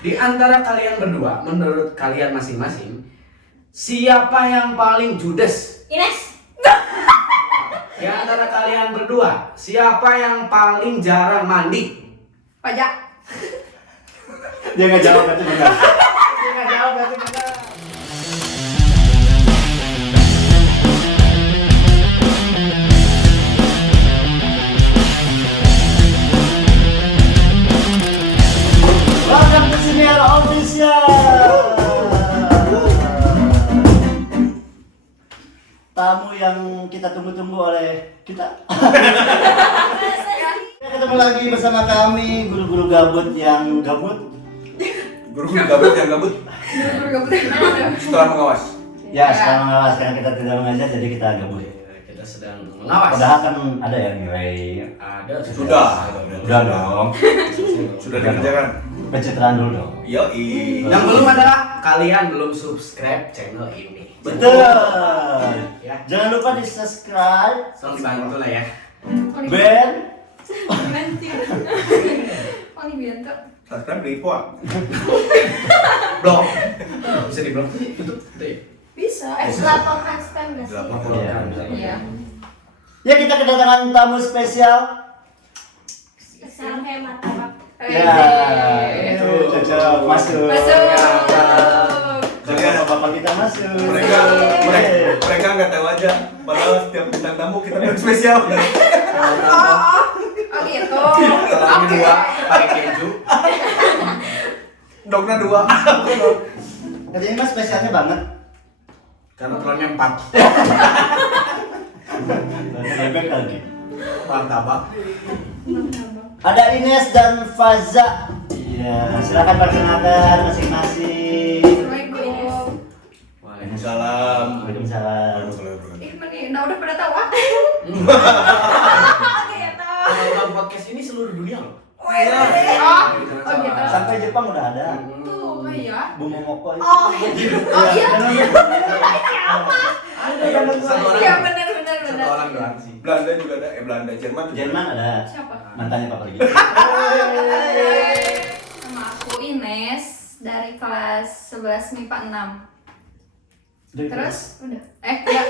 Di antara kalian berdua, menurut kalian masing-masing, siapa yang paling judes? Ines. Di antara kalian berdua, siapa yang paling jarang mandi? Pajak. Dia nggak jawab berarti benar. Dia nggak jawab berarti benar. Welcome to Senior Official. Tamu yang kita tunggu-tunggu oleh kita. Ketemu lagi bersama kami guru-guru gabut yang gabut. Guru-guru gabut yang gabut setelah mengawas. Ya, setelah mengawas karena kita tidak mengajar jadi kita gabut. Kita sedang mengawas. Padahal kan ada yang nilai. Ada Sudah dong. Sudah dikerjakan. Pencitraan dulu dong. Yoi. Yang belum adalah kalian belum subscribe channel ini. Betul. Ya. Jangan lupa di subscribe. Tolong dibantu lah ya. Ben. Oh ini bianto. Subscribe di Ipoa. Blok. Bisa di blok tutup. Bisa. Laporkan spam nggak sih? Iya. Ya, kita kedatangan tamu spesial. Salam hemat apa? Ya, itu cocok masuk. Jadi bapak kita masuk. Mereka nggak tahu aja. Padahal setiap bintang tamu kita bilang spesial. Oh gitu. Telurnya dua, pakai keju. Dognya 2. Tapi ini mas spesialnya banget. Karena telurnya 4. Bebek lagi. Martabak. Ada Ines dan Faza. Iya, silakan perkenalkan masing-masing. Assalamualaikum. Waalaikumsalam. Waalaikumsalam. Ih, nah udah pada tahu aku. Kalau podcast ini seluruh dunia loh. Oh iya. Oh gitu. Sampai Jepang udah ada. Tuh, oh iya. Bu Momoko itu. Oh iya. Ada yang satu orang. Iya benar. Satu orang doang sih. Belanda juga ada. Belanda, Jerman. Jerman ada. Siapa? Mantannya Pak Pergi. Nama aku Ines dari kelas 11 MIPA 6. Terus udah. Enggak.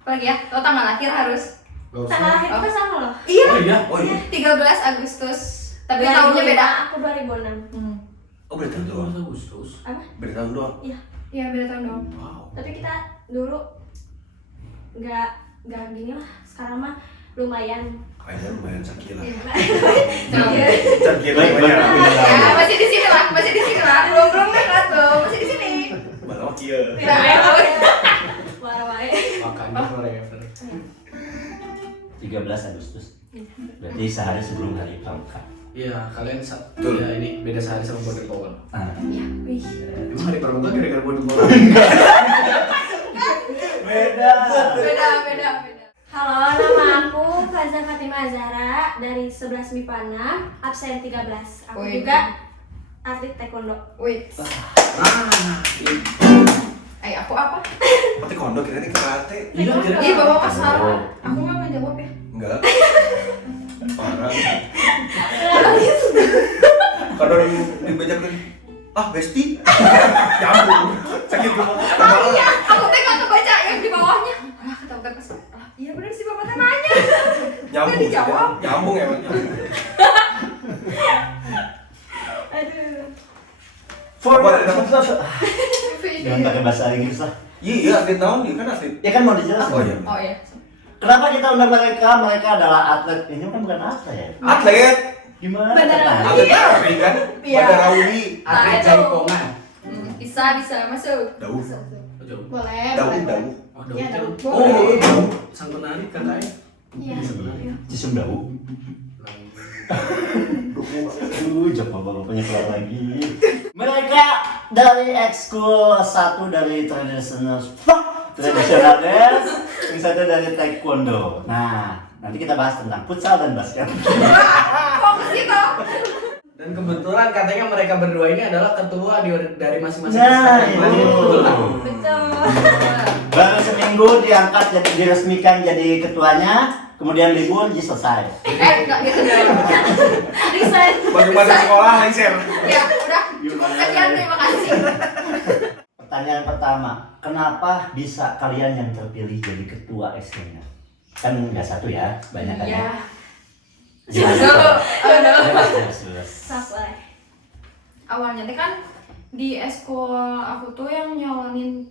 Apa lagi ya? Oh, tanggal lahir harus. Gak usah. Tanggal lahir kita sama loh. Iya. Oh iya. Oh iya. 13 Agustus. Tapi tahunnya beda. Aku 2006. Oh beda tahun doang. Agustus. Apa? Beda tahun doang. Iya, beda tahun dong. Wow. Tapi kita dulu nggak gini lah. Sekarang mah lumayan. Kayaknya lumayan sakila. Iya. Sakila Baik, lumayan. Ya, masih di sini lah. Belum dekat tuh. Masih di sini. Balok kia. Ya, Warawai. Makanya forever. 13 Agustus. Berarti sehari sebelum hari Pramuka. Iya, kalian Betul. ya ini beda sehari sama Border Power. Ah. Iya. Wih. Emang hari Pramuka gara-gara Border Power? Beda. Beda. Halo, nama aku Faza Fatima Azhara dari 11 MIPA 6, absen 13. Aku Wih. juga atlet taekwondo. Wait. Aku apa? Tapi kondo kira ini karate. Iya, kira-kira. Ih, bapak salah. Aku nggak mau jawab ya. Enggak. Parah. Kalau dibaca kan, besti. Nyambung. Sakit gue. Iya, aku teh nggak kebaca yang di bawahnya. Kata pas. Iya benar sih bapak teh nanya. Nyambung. Nggak dijawab. Nyambung emang. Aduh. Jangan pakai bahasa Inggris lah. Iya, atlet tahun ini kan atlet. Ya kan mau dijelasin. Oh iya. Oh iya. Kenapa kita undang mereka? Mereka adalah atlet. Ini kan bukan atlet. Atlet. Gimana? Beneran. Atlet tari kan? Iya. Pada Rawi. Atlet Nah, jaipongan. Bisa masuk. Daun. Oh, jauh. Boleh. Daun. Oh, Iya, jauh. Daud. Oh, jauh. Sang penari kakaknya. Iya. Cisum Dawu. Jok bapak-bapaknya keluar lagi. Mereka dari ekskul, satu dari tradisional dance, yang satu dari taekwondo. Nah, nanti kita bahas tentang futsal dan basket. Fokus gitu. Dan kebetulan katanya mereka berdua ini adalah ketua dari masing-masing Nah, sekolah. itu. Betul kan? Betul. Baru seminggu diangkat jadi diresmikan jadi ketuanya, kemudian libur jadi selesai. Enggak gitu dong. Resign. Bagaimana sekolah lengser? Ya, udah. Yuk. Sekian, terima kasih. Pertanyaan pertama, kenapa bisa kalian yang terpilih jadi ketua SK-nya? Kan nggak satu ya, banyak kan ya? Iya. Gimana? Aduh. Jelas. Sampai. Awalnya teh kan di eskul aku tuh yang nyalonin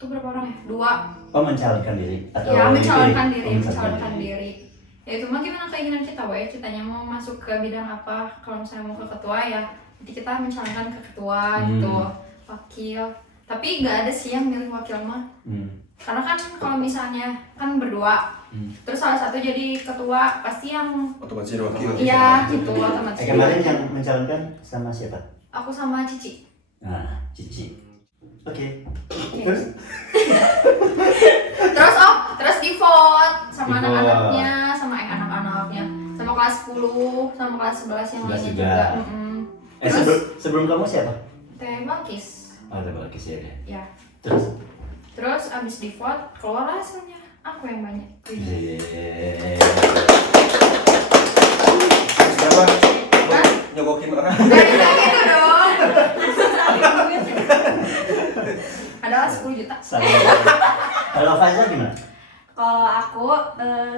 tuh berapa orang ya? 2. Oh, mencalonkan diri atau Ya, mencalonkan dipilih? diri, Oh, mencalonkan diri. Ya itu mah gimana keinginan kita, we. Ceritanya mau masuk ke bidang apa? Kalau misalnya mau ke ketua ya, jadi kita mencalonkan ke ketua gitu, wakil. Tapi nggak ada sih yang milih wakil mah. Karena kan kalau misalnya kan berdua, terus salah satu jadi ketua, pasti yang Otomatis jadi wakil. iya gitu otomatis. Kemarin yang mencalonkan sama siapa? Aku sama Cici. Nah, Cici. Oke. Iya. Terus? Terus di vote sama Di vote. anak-anaknya, sama anak-anaknya, sama kelas 10, sama kelas 11 yang 11 lainnya juga. juga. Sebelum kamu siapa? Teh Balkis. Oh, ada Balkis ya. Ya. Terus? Abis di vote keluar hasilnya. Aku yang banyak. Yeay. Siapa? Hah? Nyogokin orang. Dari gitu dong. Adalah 10 juta. Kalau Fajar gimana? Kalau aku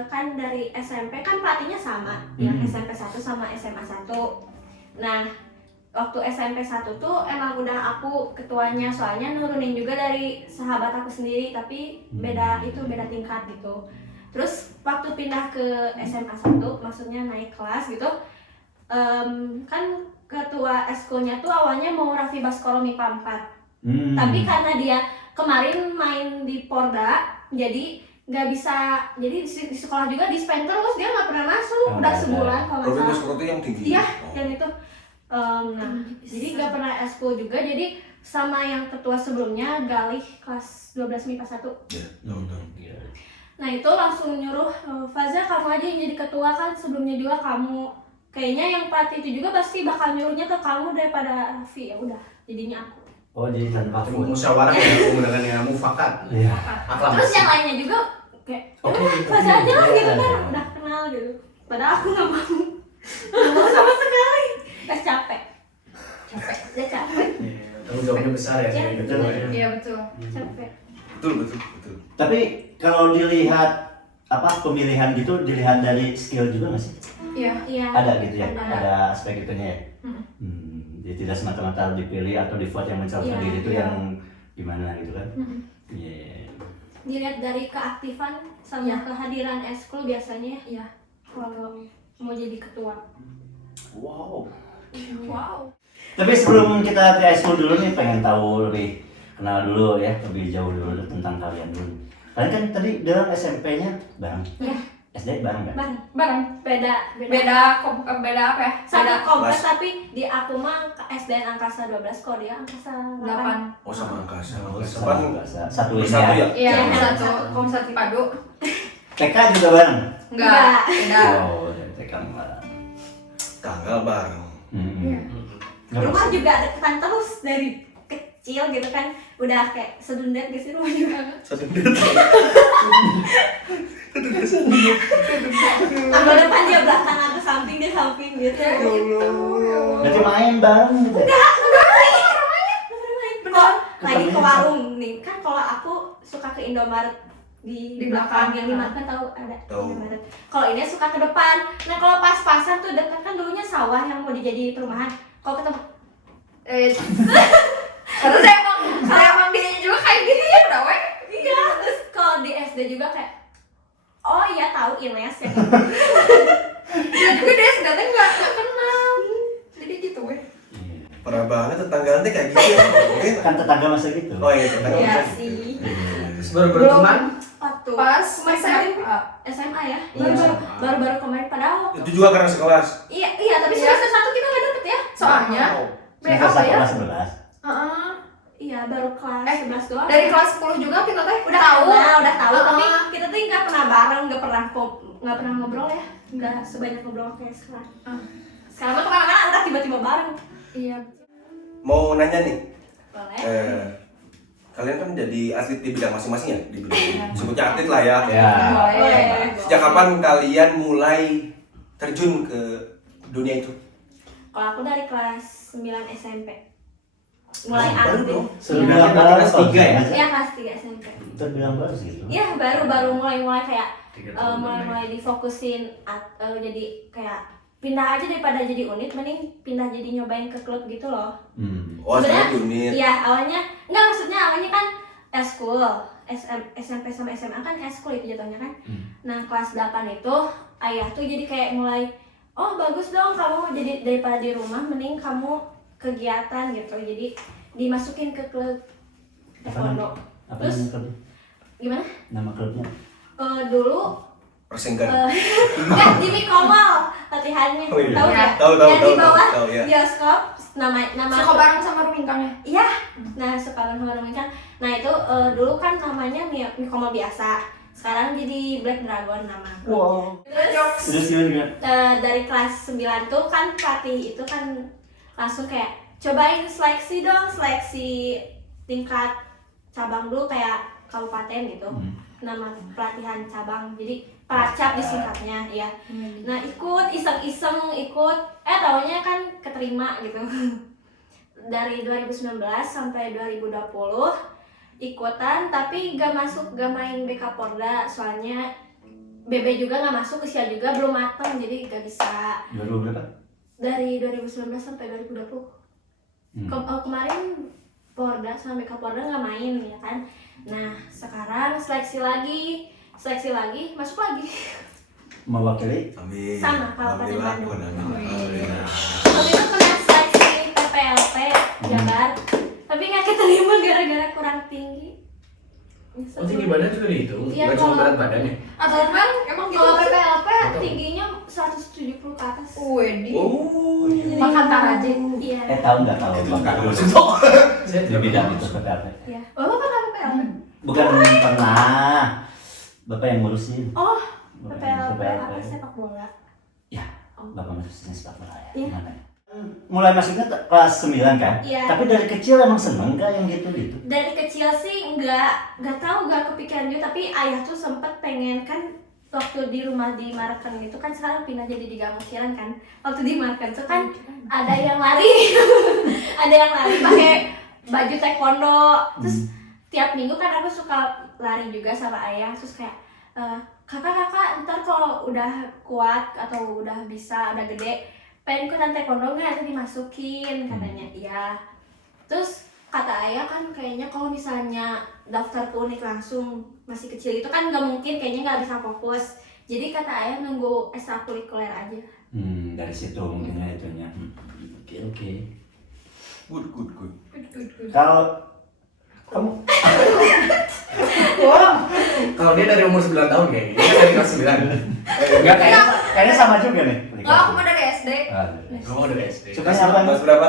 kan dari SMP kan pelatihnya sama, yang SMP 1 sama SMA 1. Nah, waktu SMP 1 tuh emang udah aku ketuanya, soalnya nurunin juga dari sahabat aku sendiri, tapi beda tingkat gitu. Terus waktu pindah ke SMA 1, maksudnya naik kelas gitu, kan ketua eskulnya tuh awalnya mau Raffi Baskoro MIPA 4. Tapi karena dia kemarin main di Porda, jadi nggak bisa, jadi di sekolah juga dispen terus, dia nggak pernah masuk, udah sebulan kalau nggak Raffi salah. Baskoro itu yang tinggi. Iya, yang itu. Nah, jadi nggak pernah eskul juga, jadi sama yang ketua sebelumnya Galih kelas 12 MIPA 1. Iya, tahu. Nah itu langsung nyuruh, Faza kamu aja yang jadi ketua, kan sebelumnya juga kamu. Kayaknya yang pelatih itu juga pasti bakal nyuruhnya ke kamu daripada Raffi, ya udah jadinya aku. Oh, jadi tanpa vote. Musyawarah ya, menggunakan yang mufakat. Iya. Aklamasi. Terus yang lainnya juga kayak, Oke, Faza aja lah iya, gitu kan, iya. udah kenal gitu. Padahal aku nggak mau, nggak mau sama sekali. Capek. Udah capek. Tanggung jawabnya besar ya, Iya, kayak gitu. betul. ya. Iya betul. Capek. Betul. Tapi kalau dilihat pemilihan gitu dilihat dari skill juga nggak sih? Iya. Iya. Ada gitu ya, Ada. ada aspek itunya ya. Jadi tidak semata-mata dipilih atau di vote yang mencalonkan Iya, diri itu iya. yang gimana gitu kan? Iya. Dilihat dari keaktifan sama Iya. kehadiran eskul biasanya Iya. kalau mau jadi ketua. Wow. Wow. Tapi sebelum kita ke school dulu nih, pengen tahu lebih kenal dulu ya, lebih jauh dulu tentang kalian dulu. Kalian kan tadi bilang SMP-nya bareng. Iya. SD bareng kan? Bareng. Beda apa ya? Satu kompleks, Mas. tapi di aku mah SDN Angkasa 12, kalau dia Angkasa 8. 8. Oh, sama angkasa. Sama Angkasa. bahasa. Satu ini Satu ya. ya? Iya, Iya, satu satu. komsat padu. TK juga bareng. Enggak, beda. Oh, dari TK bareng. Tanggal bareng. Iya. Nggak Rumah maksud- juga deketan terus dari kecil gitu kan, udah kayak sedundet gitu sih rumah juga. Satu menit. Aku depan dia belakang, aku samping dia samping gitu. Berarti main bareng gitu. Enggak main. Kok lagi ke warung nih kan, kalau aku suka ke Indomaret di Di belakang belakang. yang di mana kan tahu ada Tahu. Indomaret. Kalau ini suka ke depan. Nah kalau pas-pasan tuh dekat kan dulunya sawah yang mau dijadi perumahan. Kalau ketemu Karena saya emang dia juga kayak gitu ya udah weh. iya, terus kalau di SD juga kayak, oh iya tahu Ines ya. Dia juga dia sebenarnya nggak kenal. Jadi gitu weh. Iya. Parah banget tetangga nanti kayak gitu ya. Mungkin. Kan tetangga masa gitu. Oh iya, tetangga. Iya masa sih. gitu. Terus baru berteman. Waktu Pas SMA. SMA ya, Iya. baru kemarin padahal waktu. Itu juga karena sekelas. Iya tapi Iya. semester 1 kita nggak deket ya. Soalnya Semester apa satu ya? kelas 11. Heeh. Iya baru kelas 11 doang. Dari kelas 10 juga kita teh udah tahu, udah tahu, Heeh. tapi kita tuh nggak pernah bareng, nggak pernah ngobrol ya, nggak sebanyak ngobrol kayak sekarang. Sekarang mah kemana-mana udah tiba-tiba bareng. Iya. Mau nanya nih. Boleh. Kalian kan jadi atlet di bidang masing-masing ya? Di bidang sebutnya atlet lah ya. Ya. Boleh. Sejak kapan kalian mulai terjun ke dunia itu? Kalau aku dari kelas 9 SMP. mulai baru aktif. dong. Terbilang Iya, baru kelas 3 ya? Iya kelas 3 SMP. Terbilang baru sih itu. Iya baru mulai kayak 3 tahun. mulai difokusin jadi kayak pindah aja daripada jadi unit, mending pindah jadi nyobain ke klub gitu loh. Oh, Sebenarnya, sekarang unit. Iya awalnya enggak, maksudnya awalnya kan eskul SMP sama SMA kan eskul itu jatuhnya kan. Nah kelas 8 itu ayah tuh jadi kayak mulai, oh bagus dong kamu jadi daripada di rumah mending kamu kegiatan gitu, jadi dimasukin ke klub taekwondo. Apa Terus nama klubnya? gimana? Nama klubnya? Dulu Persingkat. kan di Mikomol latihannya, Oh, iya. tahu nggak? Tahu, Yang di tahu, bawah tahu, ya. bioskop, nama Suka bareng sama Rumingkang ya? iya. Nah sekarang kan, nah itu dulu kan namanya Mikomol biasa, sekarang jadi Black Dragon nama. Wow. Terus Terus gimana? dari kelas 9 tuh kan pelatih itu kan langsung kayak cobain seleksi dong, seleksi tingkat cabang dulu kayak kabupaten gitu. Nama pelatihan cabang, jadi Pracap disingkatnya ya. Nah ikut iseng-iseng ikut, taunya kan keterima gitu. Dari 2019 sampai 2020 ikutan, tapi gak main BK Porda, soalnya BB juga gak masuk, usia juga belum matang, jadi gak bisa. 2000 berapa? Dari 2019 sampai 2020 kemarin Porda sama BK Porda gak main ya kan. Nah sekarang seleksi lagi masuk lagi. Mewakili? Amin. Sama, Kabupaten Bandung. Amin. Waktu itu pernah seleksi PPLP Jabar, tapi nggak keterima gara-gara kurang tinggi. Oh, tinggi badan juga dihitung? Iya, Bukan cuma kalau- berat badannya? Atau kan emang gitu Kalau sih? PPLP Betul. tingginya 170 ke atas. Wedi. Oh. Makan taraje. Iya. Tahu nggak tahu? Enggak Bapak maksud lo. Saya di bidang itu sebenarnya. Iya. Bapak pernah PPLP? Bukan pernah. Bapak yang ngurusin. Oh, Bukan PPLP PPLP. apa sepak bola? Ya, Bapak masuknya sepak bola ya. Iya. Gimana ya? Mulai masuknya kelas 9 kan? Iya. Tapi dari kecil emang seneng gak yang gitu-gitu? Dari kecil sih nggak tahu, nggak kepikiran juga, tapi ayah tuh sempet pengen kan waktu di rumah di Marken itu kan, sekarang pindah jadi di Gamukiran kan. Waktu di Marken tuh kan ada yang lari ada yang lari pakai baju taekwondo, terus tiap minggu kan aku suka lari juga sama ayah, terus kayak kakak ntar kalau udah kuat atau udah bisa udah gede pengen ikutan taekwondo nggak, nanti dimasukin katanya. Iya. Terus kata ayah kan kayaknya kalau misalnya daftar ke unit langsung masih kecil itu kan nggak mungkin, kayaknya nggak bisa fokus, jadi kata ayah nunggu ekstrakurikuler aja. Dari situ mungkinnya itunya. Oke. Good. Kalau kamu Kalau dia dari umur 9 tahun kayaknya, dia dari kelas 9. enggak kayaknya sama juga nih. Enggak, aku mah dari SD. Kamu dari SD. Sukanya apa? Kelas berapa?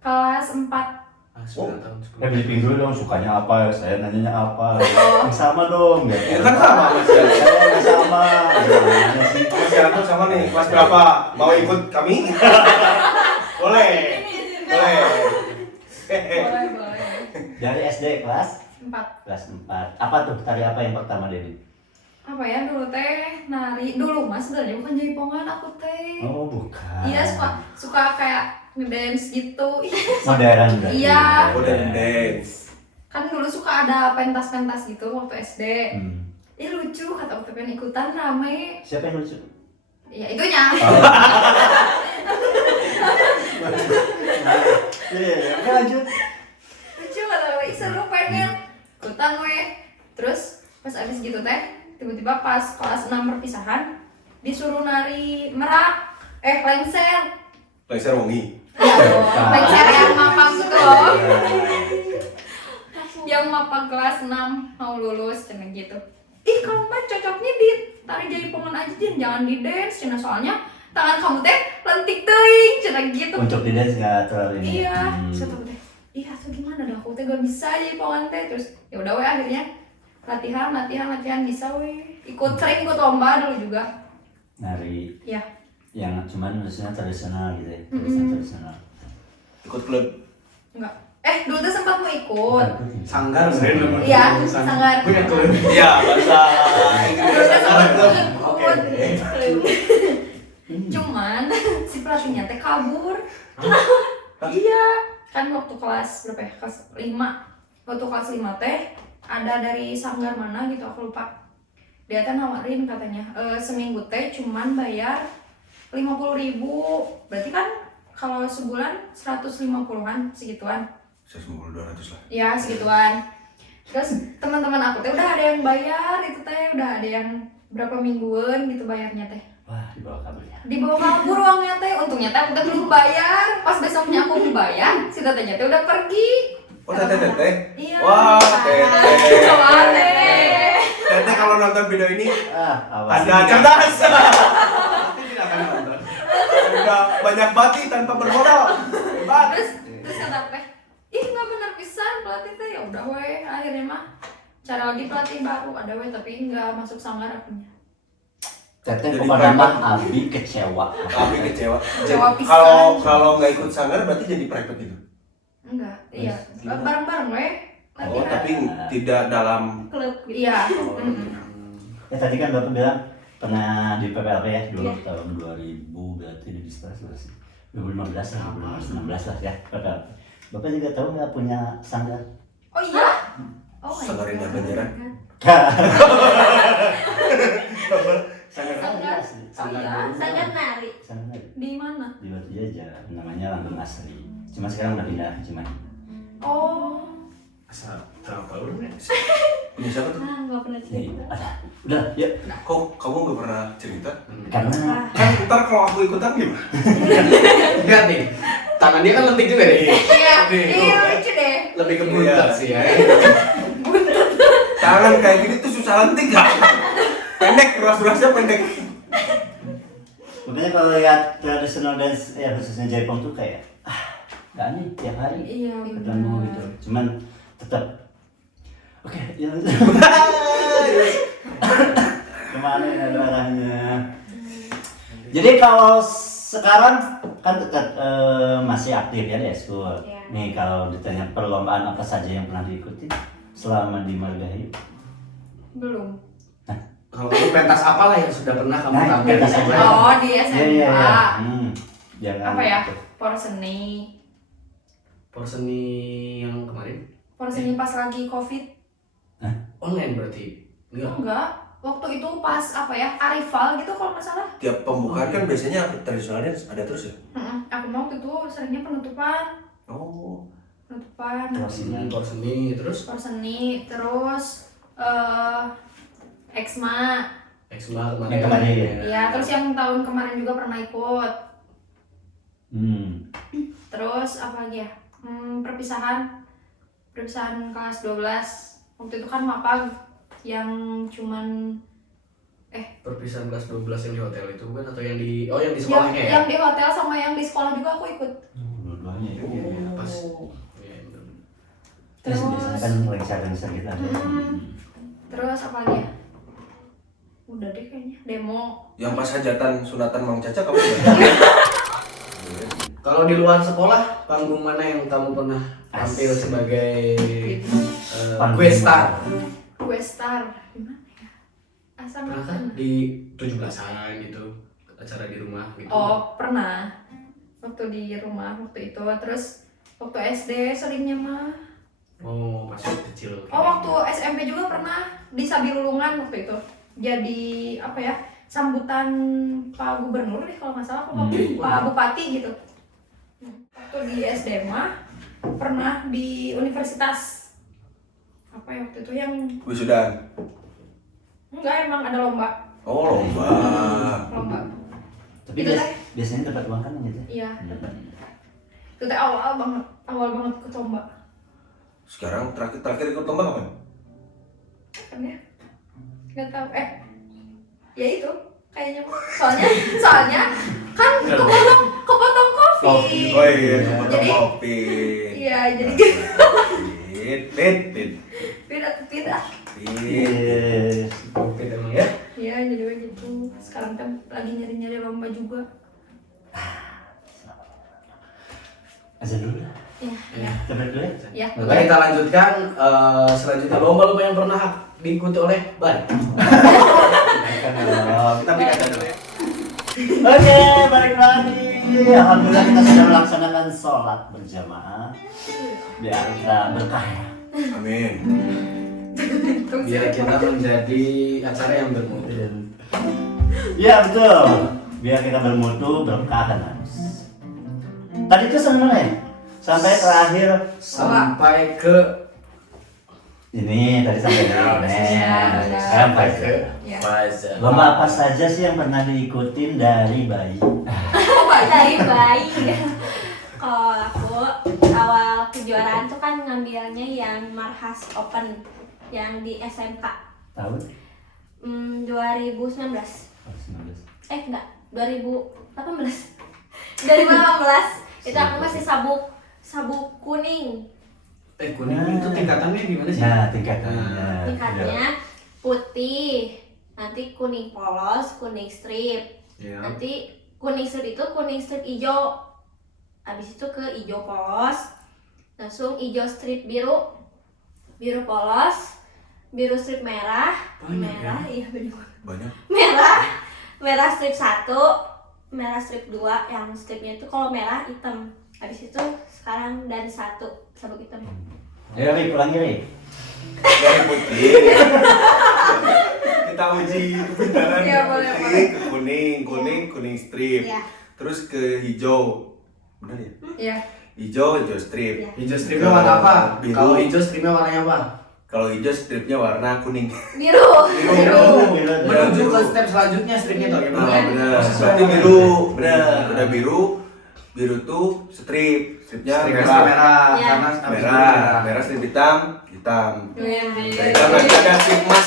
Kelas 4. Ah, 9 tahun. 10. Briefing dulu dong, sukanya apa, saya nanyanya apa. Yang sama dong. Ya kan sama Mas Jan. Saya nggak sama. Gimana sih? Mas Jan tuh sama nih. Kelas berapa? Mau ikut kami? Boleh. Boleh. Boleh. Dari SD kelas 4. 4. Apa tuh tari apa yang pertama Dedi? Apa ya dulu teh nari dulu mas, sebenarnya bukan jaipongan aku teh. Oh bukan. Iya suka kayak ngedance gitu. Modern berarti. Iya. Modern dance. Kan dulu suka ada pentas-pentas gitu waktu SD. Ih lucu, kata aku pengen ikutan rame. Siapa yang lucu? Ya itunya. Iya, oke lanjut. Lucu kata aku, ih seru pengen ikutan weh. Terus pas abis gitu teh, tiba-tiba pas kelas 6 perpisahan disuruh nari merak, lengser. Lengser wangi. Iya dong, lengser yang mapang gitu loh. Yang mapang kelas 6 mau lulus cina gitu. Ih kamu mah cocoknya di tari jaipongan aja jangan di dance cina, soalnya tangan kamu teh lentik teuing cina gitu. Untuk di dance nggak terlalu ini. Iya, terus aku teh, iya tuh gimana dah aku teh gak bisa jaipongan teh. Terus ya udah weh akhirnya latihan bisa weh. Sering ikut lomba dulu juga. Nari. Iya. Yang cuman maksudnya tradisional gitu ya. Tradisional. Ikut klub. Enggak. Dulu tuh sempat mau ikut. Sanggar sebenarnya namanya. Iya, sanggar. Punya klub. Iya, bahasa Dulu tuh sempat mau Oke. ikut. Cuman si pelatihnya teh kabur. Iya. kan waktu kelas berapa ya? Kelas 5. Waktu kelas 5 teh ada dari sanggar mana gitu aku lupa. Dia teh nawarin katanya seminggu teh cuman bayar 50.000. Berarti kan kalau sebulan 150-an segituan. 150 200 lah. Ya segituan. Terus teman-teman aku teh udah ada yang bayar itu teh, udah ada yang berapa mingguan gitu bayarnya teh. Wah, dibawa kabur ya. Dibawa kabur uangnya teh, untungnya teh udah belum bayar. Pas besoknya aku mau bayar, si tetehnya teh udah pergi. Oh, teteh. Iya. Wah, teteh. Wah, teteh. Teteh kalau nonton video ini Awas. Anda cerdas. Pasti tidak akan nonton. Sudah banyak bati tanpa bermodal. Hebat. Terus kata teh, ih nggak bener pisan pelatih teh. Ya udah weh, akhirnya mah cari lagi pelatih baru ada weh, tapi nggak masuk sanggar akunya. Teteh Jadi kepada private. Mang Abi kecewa. Kami kecewa. Kecewa pisan. Kalau nggak ikut sanggar berarti jadi private gitu. Enggak, iya. Gimana? Bareng-bareng weh. Oh, Latihan. tapi tidak dalam Klub gitu. Iya. Oh, Ya tadi kan Bapak bilang pernah di PPLP ya dulu Iya. tahun 2000 berarti di Dispas 2015 lah, 2016 lah ya PPLP. Bapak juga tahu nggak punya sanggar? Oh iya. Oh my Sanggar Indah God. Banjaran. Sanggar. Iya. Sanggar nari. Sanggar Di mana? di Batu Jajar namanya Langgeng Asri. Cuma sekarang udah pindah ke Cimahi. Oh. Asal tahu lu nih. Punya siapa tuh? Ah, nggak pernah Nih, cerita. ada. Udah, yuk. Kok kamu nggak pernah cerita? Karena Kan ntar kalau aku ikutan gimana? Lihat nih, tangan dia kan lentik juga deh. Iya. Nih, Iya tuh. lucu deh. Lebih ke buntet Iya. sih ya. Tangan kayak gini tuh susah lentik gak? Pendek, ruas-ruasnya pendek. makanya kalau lihat traditional dance ya khususnya Jaipong tuh kayak gak aneh tiap hari Iya. ketemu gitu. Cuman tetap oke, ya kemana ini ada arahnya. Jadi kalau sekarang kan tetap masih aktif ya di eskul. Iya. Nih kalau ditanya perlombaan apa saja yang pernah diikuti selama di Margahayu? Belum. Kalau kamu pentas apalah yang sudah pernah kamu Nah, tampil di pentas sekolah? apa? Oh di Iya SMA. iya iya. Jangan Apa ya? gitu. Porseni. Porseni yang kemarin Porseni pas lagi COVID. online berarti? Enggak. Enggak. Waktu itu pas apa ya? Arival gitu kalau nggak salah. Tiap pembukaan kan biasanya tradisional dance ada terus ya? Aku mau waktu itu seringnya penutupan. Oh. Penutupan. Porseni terus Porseni terus Exma. Exma Yang kemarin ya? Iya, terus yang tahun kemarin juga pernah ikut. Hmm. Terus apa lagi ya? Perpisahan kelas 12. Waktu itu kan mapag yang cuman perpisahan kelas 12 yang di hotel itu bukan atau yang di yang di sekolahnya ya? yang di hotel sama yang di sekolah juga aku ikut. Dua-duanya ya. Iya, iya, pas. Iya, bener. Terus Terus- biasanya kan lengser-lengser gitu ada. Terus apa lagi ya? Udah deh kayaknya demo. Yang pas hajatan sunatan Mang Caca kamu gak? Kalau di luar sekolah, panggung mana yang kamu pernah tampil sebagai Panggung gue star? Gue star gimana ya? Asal Pernah kan di 17-an gitu, acara di rumah gitu. Oh pernah. Waktu di rumah waktu itu. Terus waktu SD seringnya mah. Oh, pas kecil. Oh waktu SMP juga pernah di Sabilulungan waktu itu. Jadi apa ya? Sambutan Pak Gubernur deh kalau nggak salah, Pak Bupati gitu. Waktu di SD mah pernah di universitas. Apa ya waktu itu yang Wisudan. enggak emang ada lomba. Oh, lomba. Tapi Itu teh. biasanya dapat uang kan gitu. Iya, dapat. Itu teh awal banget ikut lomba. Sekarang terakhir ikut lomba kapan? Kan ya? Nggak tahu. Ya itu kayaknya mah. Soalnya kan kepotong kopi. Oh iya, kepotong Jadi- kopi. Iya, jadi Pit. pindah. Yes. Oke, emang ya. Iya, jadi begitu. Sekarang kan lagi nyari-nyari lomba juga. Azan dulu lah. Iya. Coba dulu ya. Ya. Oke, kita lanjutkan selanjutnya lomba-lomba yang pernah diikuti oleh Bari. Kita Kita pindah dulu ya. Oke, balik lagi. Oke, alhamdulillah kita sudah melaksanakan sholat berjamaah. Biar kita berkah ya. Amin. Biar kita menjadi acara yang bermutu. Ya betul. Biar kita bermutu, berkah dan harus. Tadi itu sebenarnya sampai terakhir Sampai ke ini tadi sampai sampai ke fase. lomba apa saja sih yang pernah diikutin dari bayi? Dari bayi. Kalau aku awal kejuaraan tuh kan ngambilnya yang Marhas Open yang di SMK Tahun? 2019. Enggak, 2018. 2018 itu aku masih sabuk kuning. Kuning itu tingkatannya gimana sih? Nah, tingkatannya. Tingkatnya putih, nanti kuning polos, kuning strip. Iya. Nanti kuning strip itu kuning strip hijau. Habis itu ke hijau polos. Langsung hijau strip biru. Biru polos, biru strip merah, Banyak merah, iya benar. Banyak. Merah strip 1, merah strip 2, yang stripnya itu kalau merah hitam. Habis itu sekarang dari 1 sabuk hitam. Ayo Rik, ulangi Rik. Dari putih. Kita uji kepintaran. Iya, boleh, Putih ke kuning strip. Iya. Terus ke hijau. Benar ya? Iya. Hijau strip. Iya. Hijau stripnya warna apa? Biru. Kalau hijau stripnya warnanya apa? Kalau hijau stripnya warna kuning. Biru. Menuju ke step selanjutnya stripnya tuh gimana? Nah, benar. Berarti biru. Benar. Udah biru. Biru tuh stripnya Stripnya merah. Iya. Karena habis merah. Merah strip hitam. Kita nanti ada strip emas.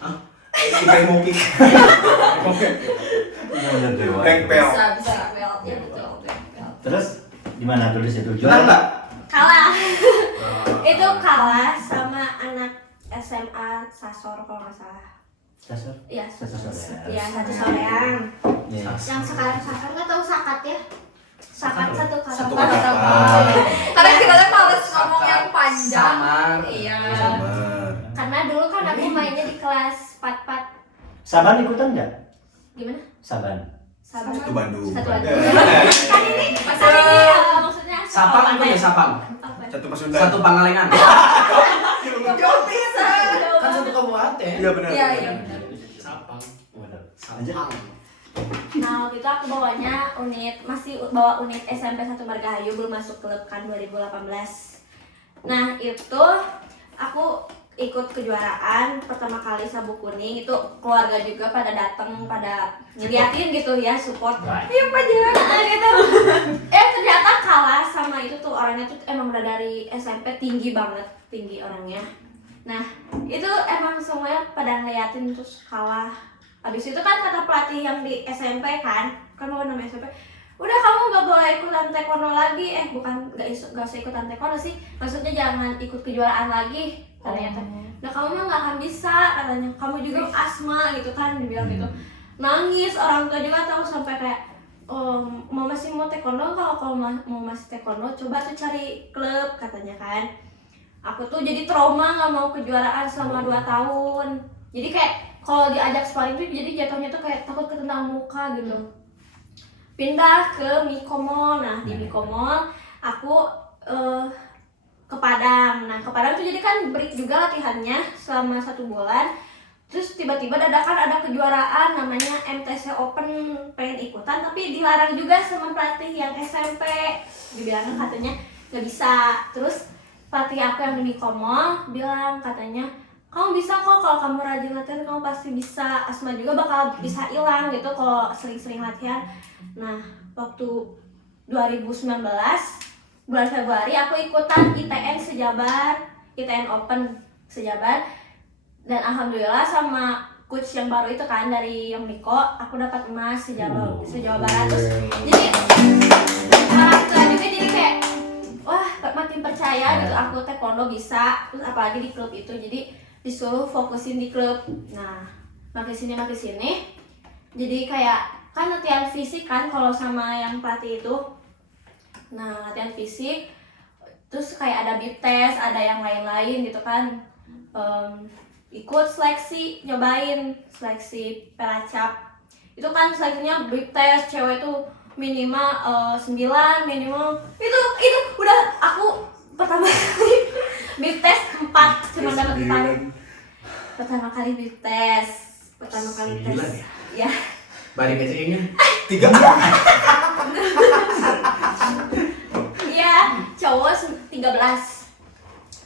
Hah? Kayak moki. Bank pel. Bisa. Ya betul. Terus gimana tulis itu? Benar nggak? Kalah. Itu kalah sama anak SMA Sasor kalau nggak salah. Sasor? Iya, Sasor Soreang. Iya, satu soreang. Iya. Yang sekarang Sasor nggak tahu sakat ya? Sakat satu Satu kata. kata. Karena kita tuh males ngomong yang panjang. Samar. Iya. Sama. Karena dulu kan aku mainnya di kelas 4-4. Saban ikutan nggak? Gimana? Saban. Sabar. Satu Bandung. Satu Bandung. Kan ini maksudnya Sapang itu ya sapang. Apa? Satu Pasundan. Satu Pangalengan. Jauh bisa. Kan satu kabupaten. Iya benar. Iya, iya. Sapang. Waduh. Sapang. Nah, waktu itu aku bawanya masih bawa unit SMP 1 Margahayu, belum masuk klub kan 2018. Nah, itu aku ikut kejuaraan pertama kali sabuk kuning, itu keluarga juga pada datang, pada ngeliatin gitu ya, support. Iya Pak Jan, gitu. Ternyata kalah sama itu tuh orangnya tuh emang udah dari SMP tinggi banget, tinggi orangnya. Nah, itu emang semuanya pada ngeliatin terus kalah. Habis itu kan kata pelatih yang di SMP kan mau namanya SMP, udah kamu gak boleh ikutan taekwondo lagi, gak usah ikutan taekwondo sih, maksudnya jangan ikut kejuaraan lagi katanya. Nah kamu mah gak akan bisa katanya, kamu juga asma gitu kan, dibilang gitu. Nangis, orang tua juga tahu sampai kayak mau taekwondo, kalau mau masih taekwondo coba tuh cari klub katanya kan. Aku tuh jadi trauma gak mau kejuaraan selama 2 tahun, jadi kayak kalau diajak sparring tuh jadi jatuhnya tuh kayak takut ketendang muka gitu. Pindah ke Mikomol. Nah di Mikomol aku ke Padang. Nah ke Padang tuh jadi kan break juga latihannya selama 1 bulan. Terus tiba-tiba dadakan ada kejuaraan namanya MTC Open, pengen ikutan tapi dilarang juga sama pelatih yang SMP. Dibilangnya katanya nggak bisa. Terus pelatih aku yang di Mikomol bilang katanya, kamu bisa kok, kalau kamu rajin latihan kamu pasti bisa, asma juga bakal bisa hilang gitu kalau sering-sering latihan. Nah waktu 2019 bulan Februari aku ikutan ITN Sejabar, ITN Open Sejabar, dan alhamdulillah sama coach yang baru itu kan dari Yang Niko, aku dapat emas se-Jawa Barat. Terus jadi orang tua juga jadi kayak wah makin percaya gitu aku taekwondo bisa, terus apalagi di klub itu jadi disuruh fokusin di klub. Nah makin sini jadi kayak kan latihan fisik kan kalau sama yang pelatih itu. Nah latihan fisik terus kayak ada bip test, ada yang lain-lain gitu kan. Ikut seleksi, nyobain seleksi pelacap itu kan seleksinya bip test, cewek tuh minimal 9 minimal itu udah aku pertama kali bip tes 4 cuma dapat 4 pertama kali bip tes Sembilan ya? ya Bari kecilnya 3. iya cowok 13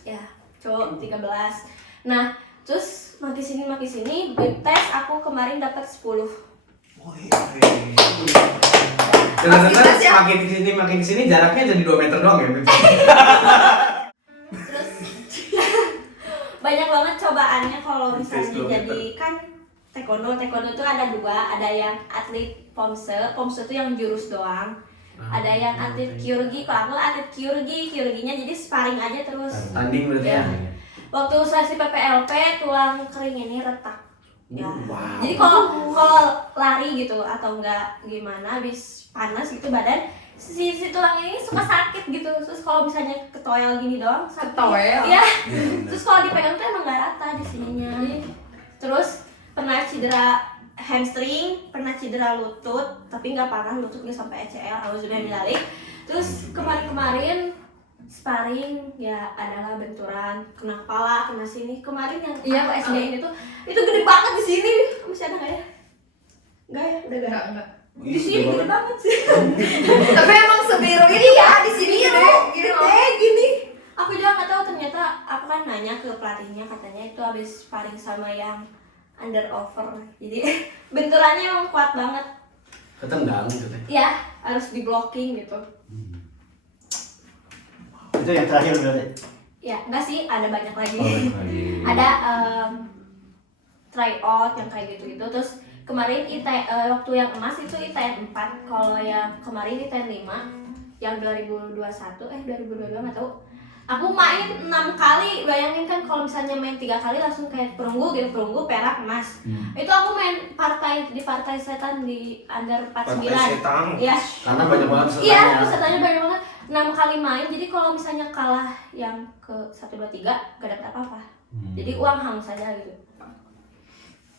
ya cowok 13 nah terus makin sini bip tes aku kemarin dapat 10 Bener-bener makin kesini jaraknya jadi 2 meter doang ya? terus banyak banget cobaannya kalau misalnya jadi kan taekwondo itu ada 2, ada yang atlet pomse itu yang jurus doang, ada yang atlet kyurgi. Kalau aku atlet kyurginya jadi sparring aja terus. Tanding berarti ya? Waktu sesi PPLP tulang kering ini retak. Ya. Wow. Jadi kalau lari gitu atau enggak gimana habis panas gitu badan si tulang ini suka sakit gitu. Terus kalau misalnya ketoel gini doang sakit. Ketoel? Iya. Terus kalau dipegang tuh emang enggak rata di sininya. Terus pernah cedera hamstring, pernah cedera lutut, tapi nggak parah, lututnya sampai ECL, alhamdulillah. Terus kemarin sparring ya adalah benturan, kena kepala, kena sini. Kemarin yang aku SD ini tuh itu gede banget di sini. Masih ada nggak ya? Nggak ya, udah nggak. Enggak. Di sini gede banget sih. Tapi emang sebiru ini ya di sini Gede gini. Aku juga nggak tahu, ternyata aku kan nanya ke pelatihnya, katanya itu habis sparring sama yang underover. Jadi benturannya emang kuat banget. Ketendang gitu teh. Ya, harus di blocking gitu. Itu yang terakhir berarti? Ya, enggak sih, ada banyak lagi. Oh, Ada tryout yang kayak gitu-gitu. Terus kemarin waktu yang emas itu ITN 4, kalau yang kemarin ITN 5, yang 2022 nggak tahu. Aku main 6 kali, bayangin kan kalau misalnya main 3 kali langsung kayak perunggu gitu, perunggu, perak, emas. Itu aku main di partai setan di under 49. Setan. Iya. Karena banyak banget pesertanya. Iya, pesertanya banyak banget. 6 kali main, jadi kalau misalnya kalah yang ke 1, 2, 3 gak dapet apa-apa. Jadi uang hangus saja gitu.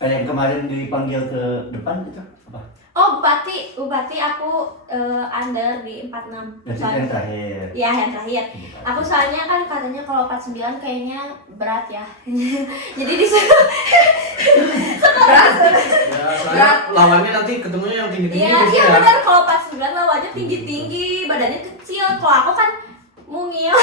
Ada yang kemarin dipanggil ke depan gitu? Apa? Oh, Bupati aku under di 46. Itu yang terakhir. Iya, yang terakhir. Aku soalnya kan katanya kalau 49 kayaknya berat ya. Jadi disuruh berat. Ya, soalnya lawannya nanti ketemunya yang tinggi-tinggi Iya, gitu iya ya. benar, kalau 49 lawannya tinggi-tinggi, badannya kecil. Kalau aku kan mungil.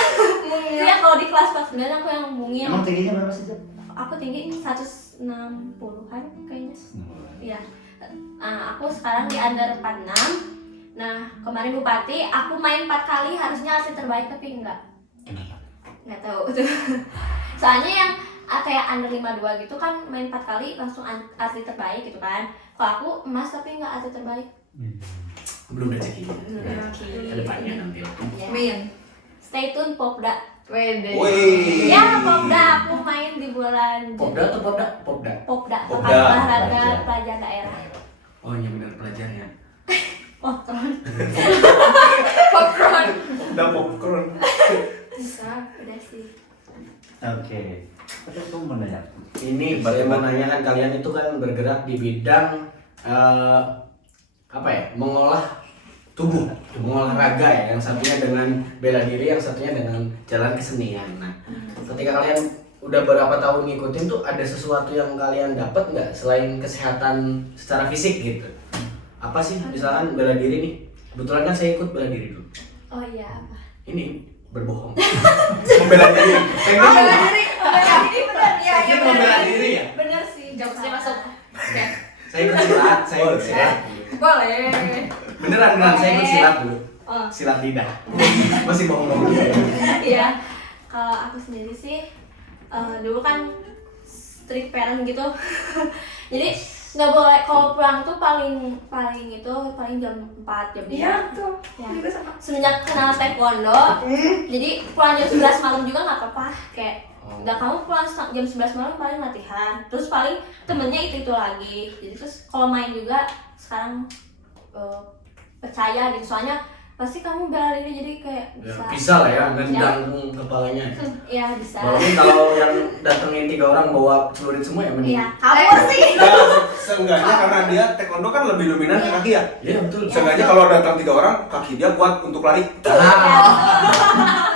Iya, kalau di kelas 49 aku yang mungil. Emang tingginya berapa sih, Jep? Aku tinggi 160-an kayaknya. Iya. Nah, aku sekarang di under 46. Nah, kemarin Bupati aku main 4 kali, harusnya atlet terbaik tapi enggak. Kenapa? Enggak tahu tuh. Soalnya yang kayak under 52 gitu kan main 4 kali langsung atlet terbaik gitu kan. Kalau aku emas tapi enggak atlet terbaik. Belum rezeki. Oke. Kedepannya nanti lah. Ya. Min. Stay tune Popda. Wede. Wih. Ya, Popda aku main di bulan Popda atau Popda? Popda. Popda, Popda. Pekan Olahraga Pelajar. Pelajar Daerah. Oh iya benar pelajarnya. Popcorn. Popcorn. Udah popcorn. Bisa, udah sih. Oke. Tapi kamu mau nanya? Ini bagaimana kan kalian itu kan bergerak di bidang apa ya? Mengolah tubuh, mengolah raga ya. Yang satunya dengan bela diri, yang satunya dengan jalan kesenian. Nah, ketika kalian udah berapa tahun ngikutin tuh ada sesuatu yang kalian dapat nggak selain kesehatan secara fisik gitu? Apa sih? Misalkan bela diri nih. Kebetulan kan saya ikut bela diri dulu. Oh iya, apa? Ini berbohong. Membela diri. Bela diri. Ini benar ya, Saya membela diri ya. Benar sih. Jokesnya masuk. Oke. Saya ikut silat, saya ikut silat. Boleh. Beneran, saya ikut silat dulu. Oh. Silat lidah. Masih bohong-bohong. Iya. Kalau aku sendiri sih dulu kan strict parent gitu. Jadi nggak boleh kalau pulang tuh paling jam 4 jam 5. Iya tuh. Ya. Juga sama. Semenjak kenal taekwondo, jadi pulang jam 11 malam juga nggak apa-apa. Kayak udah kamu pulang jam 11 malam paling latihan. Terus paling temennya itu lagi. Jadi terus kalau main juga sekarang percaya gitu. Soalnya pasti kamu bela diri jadi kayak Ya, bisa. bisa lah ya, nendang kepalanya. Iya bisa. Walaupun kalau yang datengin 3 orang bawa celurit semua ya mending. Iya, kabur sih. Ya, seenggaknya karena dia taekwondo kan lebih dominan ke kaki ya. Iya betul. Seenggaknya kalau datang 3 orang, kaki dia kuat untuk lari. Iya, Ah,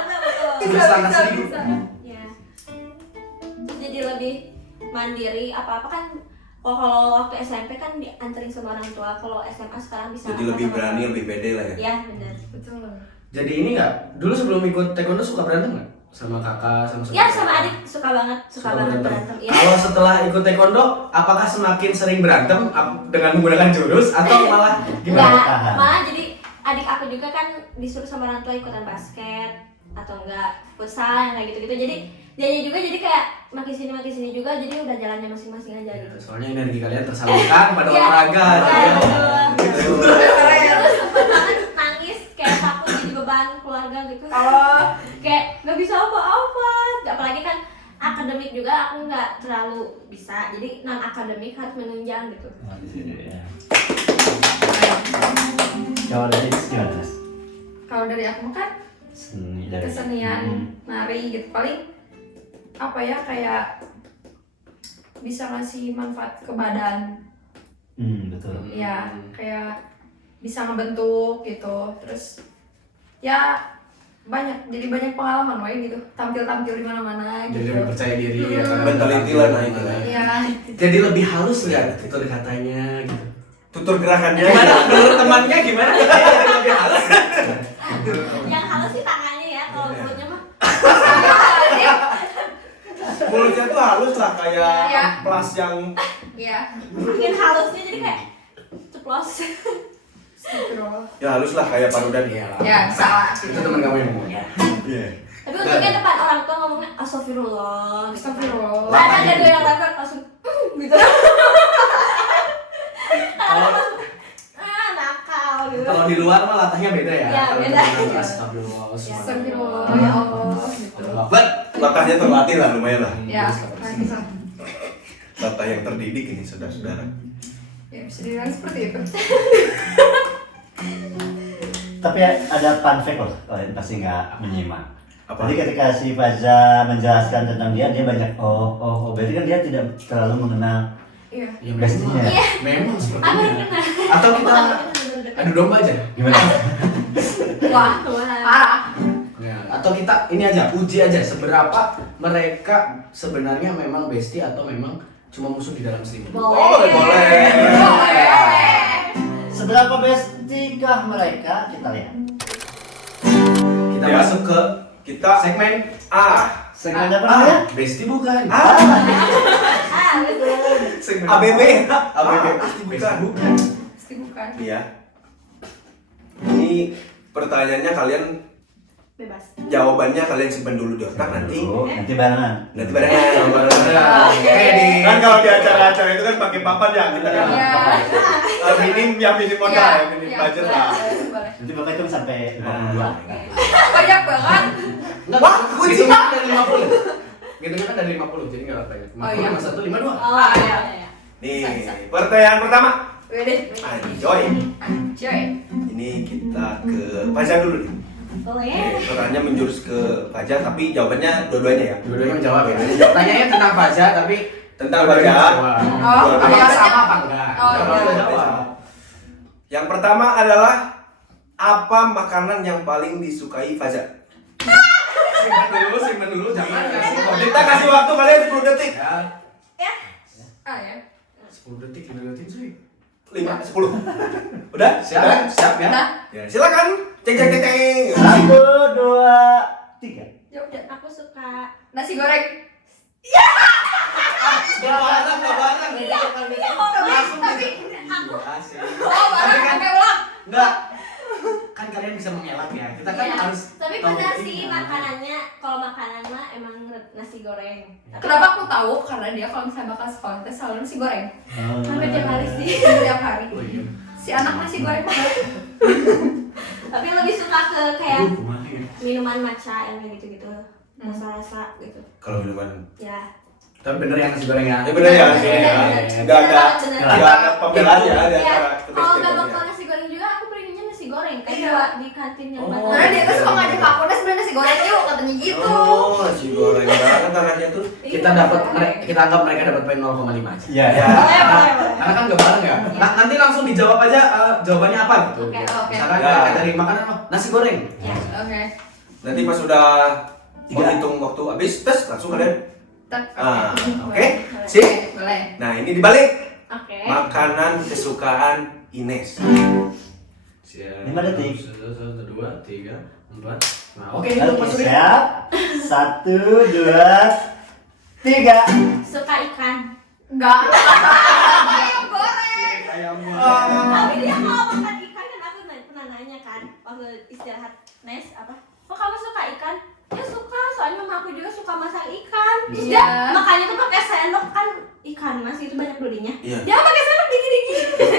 betul. Terus langkah seribu. Ya. Terus jadi lebih mandiri apa-apa kan kalau waktu SMP kan dianterin sama orang tua, kalau SMA sekarang bisa Jadi lebih berani, lebih pede lah ya. Ya benar. Betul. Jadi ini nggak, dulu sebelum ikut taekwondo suka berantem nggak? Sama kakak, sama Ya sama adik suka banget berantem. Ya. Kalau setelah ikut taekwondo, apakah semakin sering berantem dengan menggunakan jurus atau malah gimana? Enggak, malah jadi adik aku juga kan disuruh sama orang tua ikutan basket atau enggak futsal yang kayak gitu-gitu. Jadi dianya juga jadi kayak makin sini juga, jadi udah jalannya masing-masing aja Ya, gitu. soalnya energi kalian tersalurkan pada Iya. olahraga. Iya, ya. betul. Gitu. Terus sempet banget nangis kayak takut jadi beban keluarga gitu. Kayak nggak bisa apa-apa. Apalagi kan akademik juga aku nggak terlalu bisa. Jadi non akademik harus menunjang gitu. Oh, di sini ya. Kalau dari gimana, Nas? Kalau dari aku kan Seni dari kesenian nari gitu paling apa ya kayak bisa ngasih manfaat ke badan Betul. ya kayak bisa ngebentuk gitu terus ya jadi banyak pengalaman woy gitu tampil di mana-mana Jadi gitu lebih percaya diri ya kan. Mentality lah naik lah. ya Jadi lebih halus nggak tutur katanya gitu. Tutur gerakannya. Gimana menurut temannya gimana? Jadi lebih halus. Yang halus sih tangannya ya, kalau mulutnya mah Mulutnya tuh halus lah kayak Iya. plas yang ya makin halusnya jadi kayak ceplos. astagfirullah. ya halus lah kayak parudan Iya lah. ya salah Itu teman kamu yang ngomong ya. Iya. Tapi untungnya depan orang tua ngomongnya astagfirullah. Astagfirullah. Kadang ada dua yang dapat langsung gitu. Kalau Nakal gitu. kalau di luar mah latahnya beda ya. Iya, Kalau beda. di dalam, astagfirullah. Astagfirullah ya Allah gitu Latahnya terlatih lah lumayan lah. ya nah, gitu. Latah yang terdidik ini saudara-saudara. Ya bisa dibilang seperti itu. Tapi ada fun fact loh, kalian pasti nggak menyimak. Apa? Tadi ketika si Faza menjelaskan tentang dia banyak berarti kan dia tidak terlalu mengenal Iya. Ya bestinya. memang seperti Aku itu. kenal. Atau kita adu domba aja. Gimana? Wah, parah. Ya, atau kita ini aja uji aja seberapa mereka sebenarnya memang bestie atau memang cuma musuh di dalam selimut. Oh, boleh. Seberapa bestikah mereka? Kita lihat. Kita Ya. masuk ke Kita segmen Segmen apa namanya? bestie bukan. Betul. Segmen ABB. ABB Pasti bestie bukan. bukan. Pasti bukan. Iya. Ini pertanyaannya kalian Bebas. jawabannya kalian simpan dulu di otak nanti. Nanti barengan. Nanti barengan. Kayak di Kan kalau di acara-acara itu kan pakai papan ya kita kan. Iya. Minim modal ya, minim Iya, budget boleh, lah. boleh. Nanti Bapak hitung sampai 52. Banyak banget. Enggak, Wah, hitungnya kan dari 50. Hitungnya kan dari 50, jadi enggak banyak. Oh, iya. 50 sama 1 52. Oh iya. Nih, pertanyaan pertama. Wede. Anjoy. Coy. Ini kita ke Fajar dulu nih. Boleh. Pertanyaannya menjurus ke Fajar tapi jawabannya dua-duanya ya. Dua-duanya menjawab ya. Tanyanya tentang Fajar tapi Tentang Fajar. Oh, apakah iya. sama apa enggak? Oh, Jawab, iya. jawab. Yang pertama adalah apa makanan yang paling disukai Fajar? Segmen dulu, jangan kasih Kita kasih waktu kalian 10 detik. Ya, Ah ya. 10 detik dilihatin sih. 5, 10. Udah? Siap, siap ya. Nah, Ya, silakan. Ceng ceng ceng ceng. 1, 2, 3. jawab ya. Aku suka Nasi goreng. Enggak bareng. Langsung tapi dijelasin. oh, barang sampai ulang. Enggak. Kan kalian bisa mengelak ya. Kita kan Iya. harus Tapi tahu benar ini sih kan. makanannya, kalau makanan mah emang nasi goreng. Kenapa aku tahu? Karena dia kalau misalnya bakal sekolah teh selalu nasi goreng. Hampir tiap hari sih. Setiap hari. Oh iya. Si anak nasi goreng banget. Tapi lebih suka ke kayak Aduh, kumaha ya. minuman matcha yang kayak gitu-gitu. Rasa-rasa gitu. Kalau minuman. Ya. Tapi bener ya nasi goreng ya. Ya bener ya. Oke, Ya. oke. Enggak ada Bener. enggak ada pembelaan ya ada Ya, acara kalau nggak bakal kebestian. nasi goreng juga aku pengennya nasi goreng di kantin yang Oh. mana. Karena dia tuh suka ngajak aku, udah sebenarnya nasi goreng yuk katanya gitu. Oh, nasi goreng banget anaknya tuh. Kita dapat kita anggap mereka dapat poin 0,5 aja. Iya. Ya. Boleh. Karena kan gak bareng ya. Nah, nanti langsung dijawab aja jawabannya apa gitu. Oke, oke. Misalkan Ya. mereka dari makanan apa? Nasi goreng. Ya. Oke. Nanti pas sudah Tiga. menghitung waktu habis tes langsung kalian. Oke. Boleh. Sip. Boleh. Nah, ini dibalik. Oke. Makanan kesukaan Ines. Siap. 5 detik. 1, 2, 3, 4. Nah, oke, itu Oke, Mas Surya. siap. 1, 2, 3. Suka ikan. Enggak. Ayam goreng. Tapi dia mau makan ikan kan aku pernah nanya kan waktu istirahat Nes apa? Kok kamu suka ikan? Ya suka, soalnya mama aku juga suka masak ikan. Terus Iya. dia makannya tuh pakai sendok kan ikan mas itu banyak durinya. Iya. Dia pakai sendok dingin.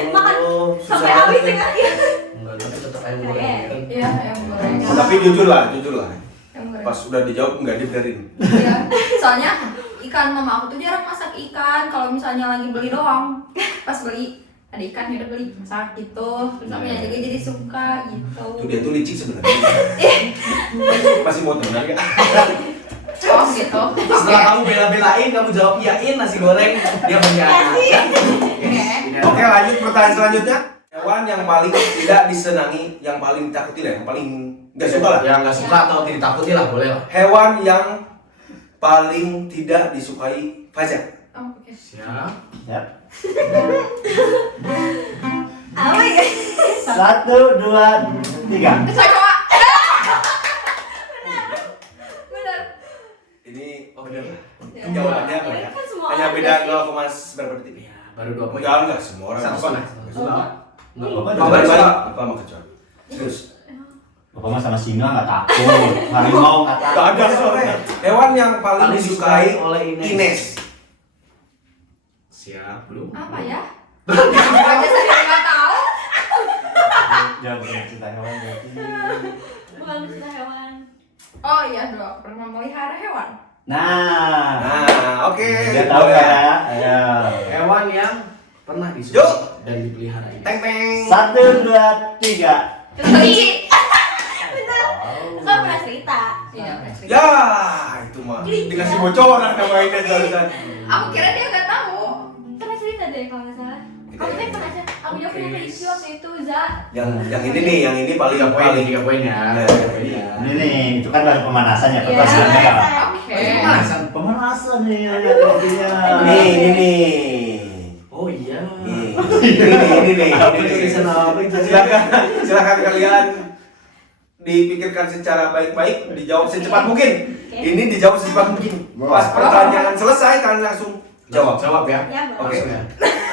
Makan Oh, sampai susah habis banget ya. ya. Enggak, tapi tetap ayam goreng. Iya, ayam goreng. Oh, tapi jujur lah. Ayam goreng. Pas sudah dijawab nggak dibiarin. Iya. Soalnya ikan mama aku tuh jarang masak ikan. Kalau misalnya lagi beli doang, pas beli ada ikan ya udah beli masak gitu. Terus namanya juga jadi suka gitu. Tuh dia tuh licik sebenarnya. Masih mau temenan nggak? Oh gitu. Setelah kamu bela-belain, kamu jawab iyain nasi goreng, dia mengkhianati. Oke, lanjut pertanyaan selanjutnya. Hewan yang paling tidak disenangi, yang paling ditakuti lah, yang paling nggak suka lah. Yang nggak suka atau tidak takuti lah, boleh lah. Hewan yang paling tidak disukai Fajar. Oh, oke. Siap. Siap. Apa ya? 1, 2, 3. Kecoa. Benar. Ini oh bener lah. Ya. Jawabannya apa Ini ya? kan semua Hanya orang beda pasti. 0, berapa detik? Ya, baru 2 poin. Enggak, semua orang. Satu kona. Enggak. Bapak Bapak juga suka. suka. Bapak sama kecoa. Terus. Bapak mah sama singa nggak takut. Harimau nggak takut. Gak ada soalnya. Hewan yang paling Paling disukai disukai oleh Ines. Ines. Siap, belum? Apa ya? Aja saya nggak tahu. Jangan cerita hewan berarti. Bukan suka hewan. Oh iya dong, pernah melihara hewan. Nah. Nah, oke. Udah tahu ya? Ayo. Hewan yang pernah Yuk. disukai dan dipelihara ini. Teng teng. 1, 2, 3. Kelinci. Kan pernah cerita. Iya, kelinci. Ya, itu mah dikasih bocoran sama Ines barusan. Aku kira dia nggak tahu. Pernah cerita deh kalau nggak salah. Kamu teh pernah cerita. Aku juga punya kelinci waktu itu Za. Yang ini nih, yang ini paling 3 poin, paling 3 poin ya. Ya, 3 poin ya. Ini nih, itu kan baru pemanasan ya, Iya. pertanyaannya ya. Oke. Pemanasan. Pemanasan nih, artinya. Nih, ini. Oh iya. Nih. Ini nih. Apa tulisan apa itu? Silakan kalian dipikirkan secara baik-baik, dijawab secepat mungkin. Oke. Ini dijawab secepat mungkin. Pas pertanyaan selesai kalian langsung jawab. Jawab ya. Ya, Oke. Langsung ya.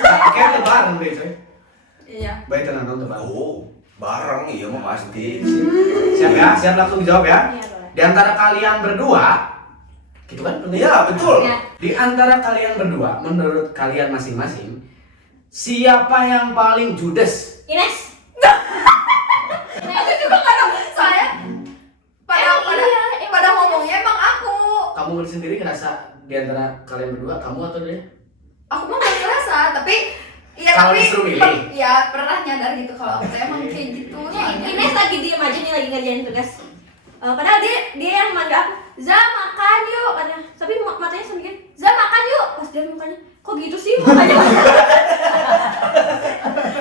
Oke, tebaran deh, coy. Iya. Baik tenang dong tebaran. Oh, bareng iya mah pasti. Siap ya, siap langsung dijawab ya. Iya, boleh. Di antara kalian berdua, gitu kan? Iya, betul. Iya. Di antara kalian berdua, menurut kalian masing-masing, siapa yang paling judes? Ines. Aku juga nggak tahu. Saya pada ngomongnya emang aku. Kamu sendiri ngerasa di antara kalian berdua, kamu atau dia? Aku mah nggak ngerasa, tapi iya Kalau tapi disuruh milih? ya pernah nyadar gitu kalau aku tuh emang kayak gitu. soalnya. Ines lagi diem aja nih lagi ngerjain tugas. Padahal dia yang manggil aku, Za makan yuk katanya. Tapi matanya sambil gini, Za makan yuk. Pas dia mukanya, kok gitu sih mukanya?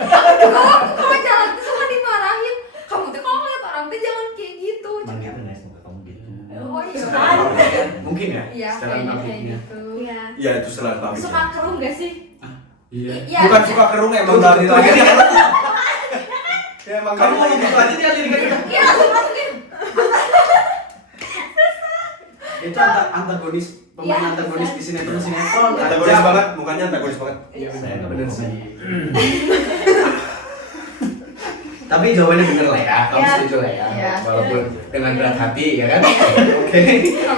Aku juga waktu kalau jalan tuh suka dimarahin. Kamu tuh kalau ngeliat orang tuh jangan kayak gitu. Emang gitu nih, semoga kamu gitu. Oh iya. Mungkin ya? Iya setelan kayaknya kayak publiknya. gitu. Iya. Ya itu selain pamit. Suka keruh gak sih? Iya. Iya. Bukan suka kerung emang Tuh, dari tuh, tadi. tuh. Ya emang Kamu ngomong dari gitu aja dia lirik aja. Iya langsung masukin. Itu antagonis, pemain Iya, antagonis bisa. di sinetron. antagonis banget, mukanya antagonis banget. Iya Saya nggak bener mau sih. Tapi jawabannya bener lah ya, kamu Iya. setuju lah ya, Iya. walaupun dengan berat hati ya kan. Oke.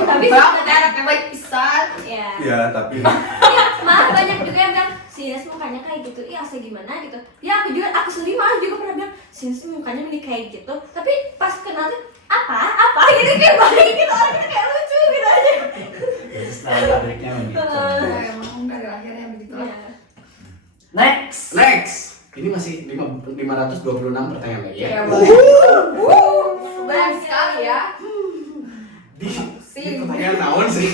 Tapi Bang, sebenarnya anaknya baik pisan. Iya. Ya tapi Iya, malah banyak juga yang bilang si Ines mukanya kayak gitu, iya asli gimana gitu. Ya aku sendiri malah juga pernah bilang si Ines mukanya ini kayak gitu. Tapi pas kenal tuh apa gitu kayak baik gitu orangnya kayak lucu gitu aja. Style pabriknya begitu. Ya, emang dari lahirnya begitu lah. Iya. Next. Next. Ini masih 5 526 pertanyaan lagi ya. Ya, banyak sekali ya. Di pertanyaan naon sih?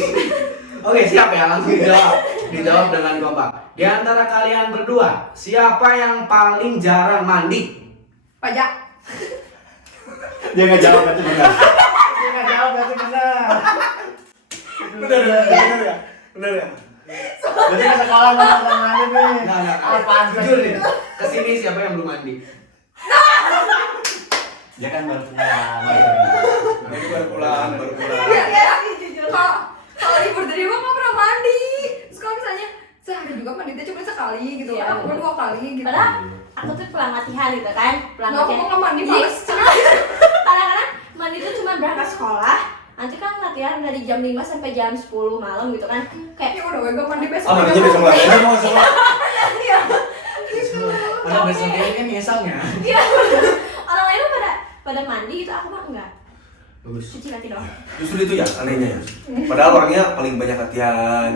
Oke, siap ya, langsung dijawab. Dijawab dengan kompak. Di antara kalian berdua, siapa yang paling jarang mandi? Pajak. Dia nggak jawab berarti benar. Dia nggak jawab berarti benar. Bener ya? Bener ya? Berarti kan sekolah nggak pernah mandi nih. Nah, Apaan sih? jujur nih. Kesini siapa yang belum mandi? Dia kan baru pulang. Baru pulang. Iya ya. Kalau libur dari rumah nggak pernah mandi. Terus kalau misalnya sehari juga mandi itu cuma sekali gitu Iya. kan, cuma 2 kali gitu. Padahal aku tuh pulang latihan gitu kan, pulang Nggak, aku latihan. nggak mandi, Jadi, males. kadang-kadang mandi tuh cuma berangkat sekolah, nanti kan latihan dari jam 5 sampai jam 10 malam gitu kan. Kayak Ya udah gue mandi besok. Oh, mandinya besok lagi. Mau sekolah. Iya. Gitu. Padahal besoknya ini kan nyesalnya. iya. Orang lain mah pada mandi gitu, aku mah enggak. Bagus. Cuci kaki doang. Justru itu ya anehnya ya. Padahal orangnya paling banyak latihan.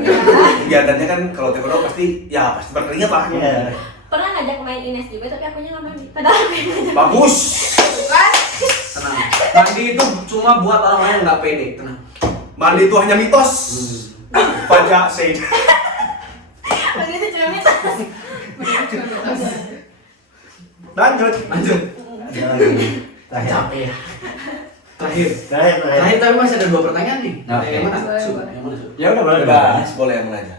Kegiatannya kan kalau taekwondo pasti berkeringat lah. Iya. Pernah ngajak main Ines juga tapi akunya nggak mandi. Padahal aku yang ngajak. Bagus. Kan? Tenang. Mandi itu cuma buat orang-orang yang nggak pede. Tenang. Mandi itu hanya mitos. Pajak Said. Mandi itu cuma mitos. Lanjut. Lanjut. Ada lagi. Terakhir. Capek ya. Terakhir. Terakhir. Tapi masih ada 2 pertanyaan nih. Oke. Yang mana? Boleh, Su, boleh. yang mana? Su? Ya udah boleh. Bebas, boleh yang mana aja.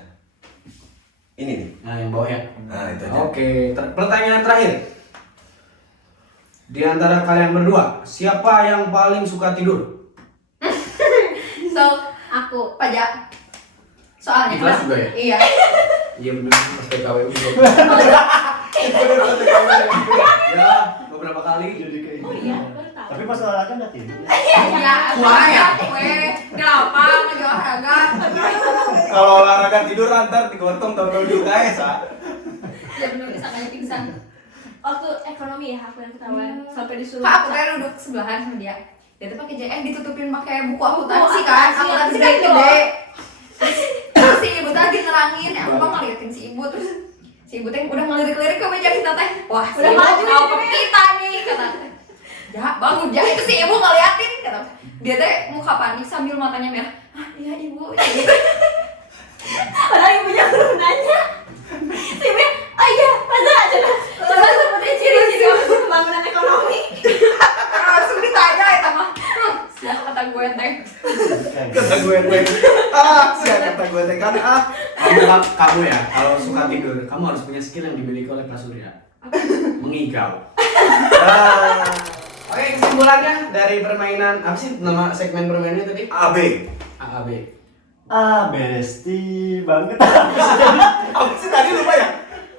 Ini nih. Nah, yang bawah ya. Nah, itu aja. Oke, pertanyaan terakhir. Di antara kalian berdua, siapa yang paling suka tidur? So, Aku. pajak. Soalnya Di kelas juga ya? Iya. Iya benar, pas PKW juga. Ya, beberapa kali. Jadi kayak Oh gitu. iya, baru tahu. Tapi pas olahraga nggak tidur. Iya. Kumaha ya? Gue di lapang lagi olahraga. Kalau olahraga tidur antar digotong tahu di UKS, ah. Ya benar bisa kayak pingsan. Waktu ekonomi ya aku yang ketahuan sampai disuruh. Kak, aku kayak duduk sebelahan sama dia. Dia tuh pakai JF ditutupin pakai buku akuntansi Buku kan, akuntansi, akuntansi yang gede. Terus si ibu tadi nerangin, aku bang ngeliatin si ibu terus si ibu teh udah ngelirik-lirik ke meja kita teh. Wah, si Udah ibu maju mau ini, ke kita nih kata. Ya, bangun ya itu si ibu ngeliatin kata. Dia teh muka panik sambil matanya merah. Ah, iya ibu. Padahal ibunya belum nanya. Si ibunya, oh iya, masa aja dah. Coba sebutin ciri-ciri pembangunan ekonomi. Langsung ditanya ya sama. Siapa kata gue teh. Kata gue siapa kata gue kan Kamu ya, kalau suka tidur, kamu harus punya skill yang dimiliki oleh Pak Surya. Mengigau. Oke, kesimpulannya dari permainan apa sih nama segmen permainannya tadi? AB. AAB. Ah, besti banget. Apa sih tadi lupa ya?